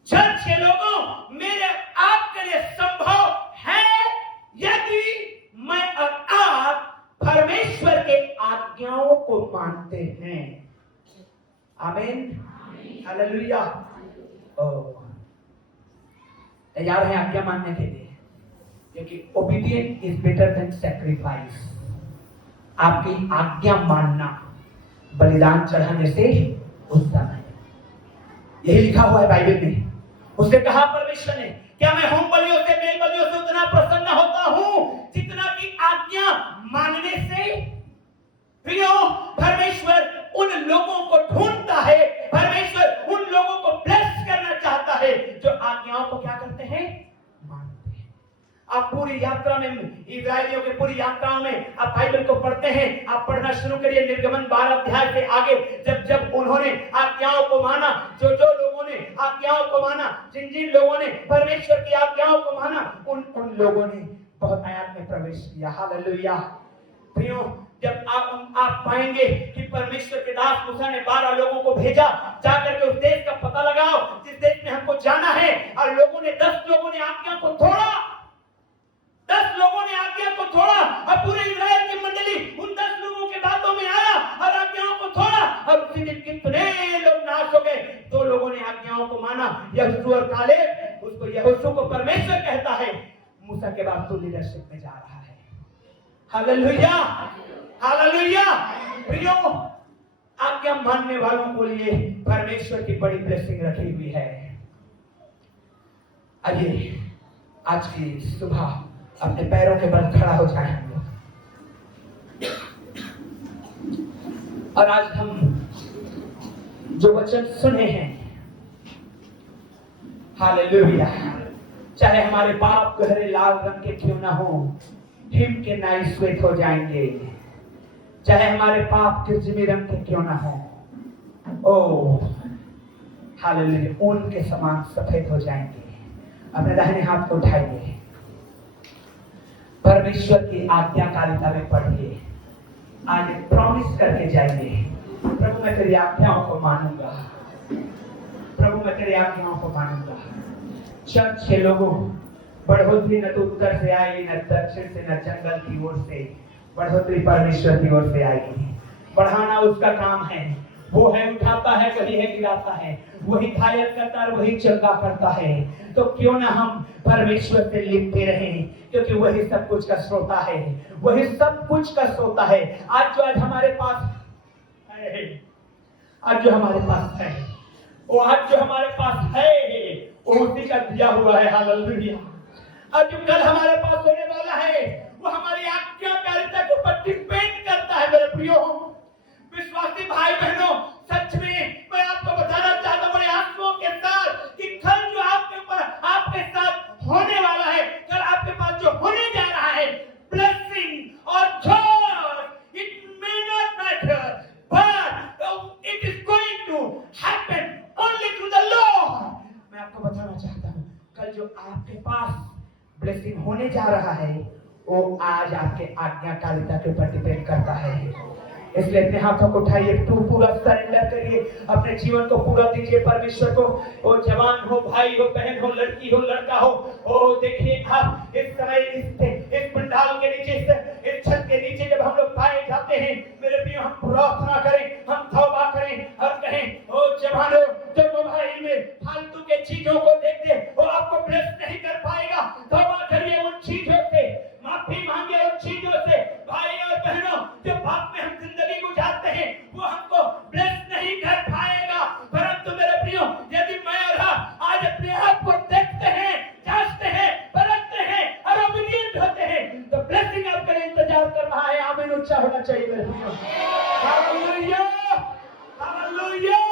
चर्च के लोगों, मेरे आपके लिए संभव है यदि मैं और आप परमेश्वर के आज्ञाओं को मानते हैं। आमीन। हालेलुया। तैयार हैं आज्ञा मानने के लिए? क्योंकि obedient is better than sacrifice. आपकी आज्ञा मानना बलिदान चढ़ाने से उत्तम है। यही लिखा हुआ है बाइबल में। उसने कहा परमेश्वर ने, क्या मैं होम बलियों से, मेल बलियों से उतना प्रसन्न होता हूं जितना कि आज्ञा मानने से? प्रियो, परमेश्वर उन लोगों को ढूंढता है, परमेश्वर उन लोगों को ब्लेस करना चाहता है जो आज्ञाओं को क्या करते हैं? मानते हैं। आप पूरी यात्रा में, इस्राएलियों की पूरी यात्राओं में आप बाइबल को पढ़ते हैं, आप पढ़ना शुरू करिए निर्गमन 12 अध्याय से आगे। जब उन्होंने आज्ञाओं को माना, जो लोगों ने आज्ञाओं को माना, जिन लोगों ने परमेश्वर की आज्ञाओं को माना, उन लोगों ने बहुत आयात में प्रवेश किया। हालेलुया। प्रियो, जब आप पाएंगे कि परमेश्वर के दास मूसा ने 12 लोगों को भेजा, जाकर के उस देश का पता लगाओ जिस देश में हमको जाना है, और 10 लोगों ने आज्ञा को तोड़ा, 10 लोगों ने आज्ञा को तोड़ा, और पूरे इस्राएल की मंडली उन 10 लोगों के बातों में यहोशू और कालेब, उसको यहोशू को परमेश्वर कहता है, मूसा के बाद तू लीडरशिप में जा रहा है। Hallelujah, hallelujah. प्रियो, आज्ञा मानने वालों को लिए परमेश्वर की बड़ी ब्लेसिंग रखी हुई है। आइए आज की सुबह अपने पैरों के बल खड़ा हो जाए हम लोग, और आज हम जो वचन सुने हैं, हालेलुया, चाहे हमारे पाप गहरे लाल रंग के क्यों ना हो, हिम के नाई श्वेत हो जाएंगे, चाहे हमारे पाप किरजमी रंग के क्यों ना हो, ओ हालेलुया, ऊन के समान सफेद हो जाएंगे। अपने दाहिने हाथ को उठाइए, परमेश्वर की आज्ञाकारिता में पढ़िए, आज प्रॉमिस करके जाइए, प्रभु मैं तेरी आज्ञाओं को मानूंगा, प्रभु मैं तेरी आज्ञाओं को मानूंगा। चर्च के लोगों, बढ़ोतरी न तो उत्तर से आएगी, न दक्षिण से, न जंगल की ओर से, बढ़ोतरी परमेश्वर की ओर से आएगी। बढ़ाना उसका काम है, वो है उठाता है, वही है गिराता है, वही घायल करता है, वही चंगा करता है। तो क्यों ना हम परमेश्वर से लिपटे रहें, क्योंकि वही सब कुछ का श्रोता है, वही सब कुछ का श्रोता है। आज जो हमारे पास है, आज जो हमारे पास है, वो आज जो हमारे पास है वो उसी का दिया हुआ है। हालेलुया। आज जो कल हमारे पास होने वाला है वो हमारी आज्ञाकारिता के ऊपर डिपेंड करता है। मेरे प्रियो विश्वासी भाई बहनों, सच में मैं आपको बताना चाहता हूँ बड़े आंसुओं के साथ कि कल जो आपके ऊपर आपके साथ होने वाला है, कल आपके पास जो होने जा रहा है, ब्लेसिंग और joy, it may not matter but it is going to happen only through the Lord. मैं आपको बताना चाहता हूँ कल जो आपके पास ब्लेसिंग होने जा रहा है वो आज आपके आज्ञाकारिता के ऊपर डिपेंड करता है। इसलिए अपने हाथों को उठाइए, पूरा सरेंडर करिए, अपने जीवन को पूरा दीजिए परमेश्वर को। वो जवान हो, भाई हो, बहन हो, लड़की हो, लड़का हो, ओ देखिए आप इस समय इस पंडाल के नीचे, इस छत के नीचे जब हम लोग पाए जाते हैं, मेरे प्रियो हम प्रार्थना करें, हम तौबा करें और कहें, ओ जवानों जो मोबाइल में फालतू के चीजों को देखते वो आपको ब्लेस नहीं कर पाएगा। तौबा करिए उन चीजों से, माफी मांगिए उन चीजों से। भाई और बहनों, जो पाप में हम जिंदगी गुजारते हैं वो हमको ब्लेस नहीं कर पाएगा। परंतु मेरे प्रियो, यदि मैं और आज अपने आप को देखते हैं, जांचते हैं, परखते हैं और ओबीडिएंट होते हैं, तो ब्लेसिंग आपके लिए इंतजार कर रहा है। आमीन ऊंचा होना चाहिए मेरे प्रियो। Hallelujah, hallelujah.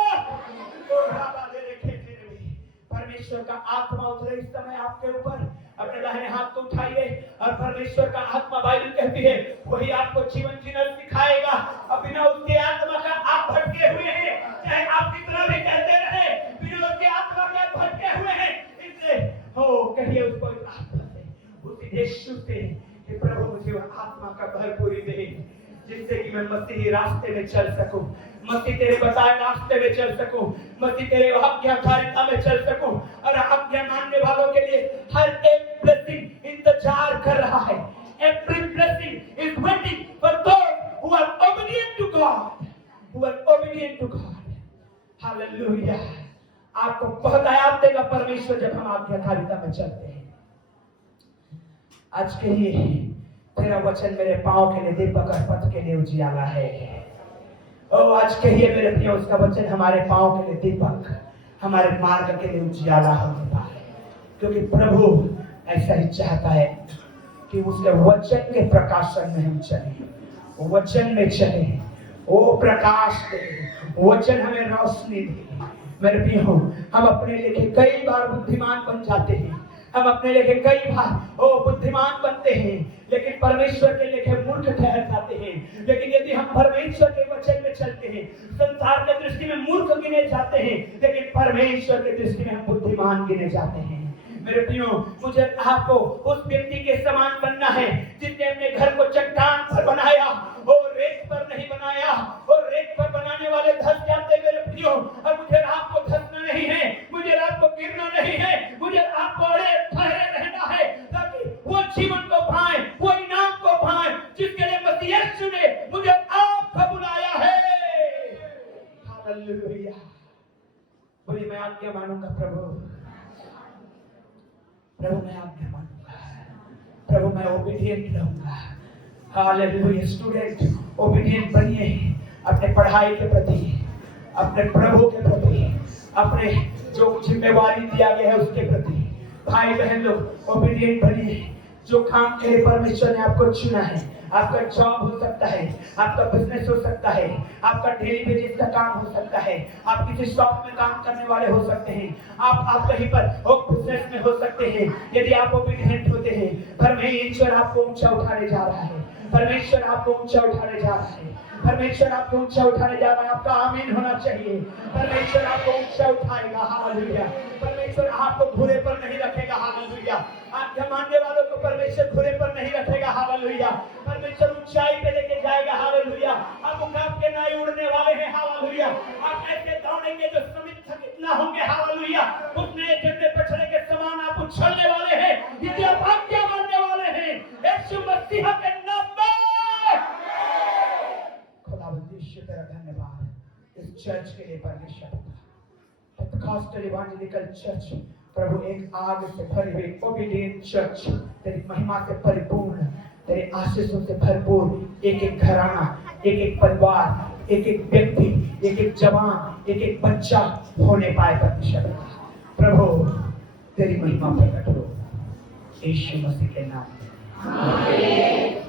परमेश्वर का आत्मा उतरे इस समय आपके ऊपर। अपने दाहिने हाथ को उठाइए और परमेश्वर का आत्मा, बाइबल कहती है, वही आपको जीवन जीना सिखाएगा। अब बिना उसके आत्मा का आप भटके हुए हैं, चाहे आप कितना भी कहते रहे, बिना उसके आत्मा के आप भटके हुए हैं। इसलिए हो कहिए उसको आत्मा से, उसी यीशु से कि प्रभु मुझे आत्मा का भरपूरी दे, जिससे कि मैं मसीही रास्ते में चल सकूं, मसीह तेरे बताए रास्ते में चल सकूं, मसीह तेरे आज्ञाकारिता में चल सकूं। और आज्ञा मानने वालों के लिए हर एक ब्लेसिंग इंतजार कर रहा है। Every blessing is waiting for those who are obedient to God, who are obedient to God. Hallelujah. आपको बहुत आयात देगा परमेश्वर जब हम आज्ञाकारिता में चलते हैं। आज के लिए तेरा वचन मेरे पांव के लिए दीपक और पथ के लिए उजियाला है। और आज कहिए मेरे प्रियो, उसका वचन हमारे पांव के लिए दीपक, हमारे मार्ग के लिए उजियाला होने पाए, क्योंकि प्रभु ऐसा ही चाहता है कि उसके वचन के प्रकाशन में हम चलें, वचन में चलें, वो प्रकाश दे, वचन हमें रोशनी दे। मेरे प्रियो, हम अपने लेके कई बार बुद्धिमान बन जाते हैं, हम अपने लेके कई बार बुद्धिमान बनते हैं, लेकिन परमेश्वर के लेके मूर्ख ठहर जाते हैं। लेकिन यदि हम परमेश्वर के वचन में चलते हैं, संसार की दृष्टि में मूर्ख गिने जाते हैं, लेकिन परमेश्वर की दृष्टि में हम बुद्धिमान गिने जाते हैं। मेरे प्रियो, मुझे आपको उस व्यक्ति के समान बनना है जिसने अपने घर को चट्टान पर बनाया और रेत पर नहीं बनाया, और रेत पर बनाने वाले धस जाते मेरे प्रियो। और मुझे आपको धसना नहीं है, मुझे आपको गिरना नहीं है, मुझे आपको अड़े ठहरे रहना है, ताकि वो जीवन को पाए, वो इनाम को पाए जिसके लिए मसीह यीशु ने मुझे आपको बुलाया है। हालेलुया। बोलिए मैं आज्ञा मानूंगा प्रभु, प्रभु मैं आज्ञा मानूंगा, प्रभु मैं ओबीडिएंट रहूंगा। हालेलुया। स्टूडेंट ओबीडिएंट बनिए अपने पढ़ाई के प्रति, अपने प्रभु के प्रति, अपने जो जिम्मेवारी दिया गया है उसके प्रति। भाई बहन लोग ओबीडिएंट बनिए। जो काम के लिए परमेश्वर ने आपको चुना है, आपका जॉब हो सकता है, आपका बिजनेस हो सकता है, आपका डेली बेसिस का काम हो सकता है, आप किसी शॉप में काम करने वाले हो सकते हैं, आप कहीं पर बिजनेस में हो सकते हैं। यदि आप ओबीडिएंट होते हैं, परमेश्वर आपको ऊंचा उठाने जा रहा है, परमेश्वर आपको ऊंचा उठाने जा रहा है, परमेश्वर आपको ऊंचा उठाने जा रहा है। आपका आमीन होना चाहिए। परमेश्वर आपको ऊंचा उठाएगा। हालेलुया। परमेश्वर आपको घुरे पर नहीं रखेगा। हालेलुया। आज्ञा मानने वालों को परमेश्वर घुरे पर नहीं रखेगा। हालेलुया। परमेश्वर ऊंचाई पे लेके जाएगा। हालेलुया। आप मुकाम के नाई उड़ने वाले हैं। हालेलुया। आप ऐसे दौड़ेंगे जो श्रमिक थकित ना होंगे। हालेलुया। उतने जंगले पछड़े के समान आप उछलने वाले हैं। यदि आप आज्ञा मानने वाले हैं यीशु मसीह के नाम में। तेरा धन्यवाद इस चर्च के लिए परमेश्वर। पेंटेकोस्टल इवांजेलिकल चर्च प्रभु एक आग से भरी हुई ओबीडिएंट चर्च, तेरी महिमा से परिपूर्ण, तेरे आशीषों से भरपूर, एक एक घराना, एक एक परिवार, एक एक व्यक्ति, एक एक जवान, एक एक बच्चा होने पाए परमेश्वर। प्रभु तेरी महिमा प्रकट हो यीशु मसीह के नाम में।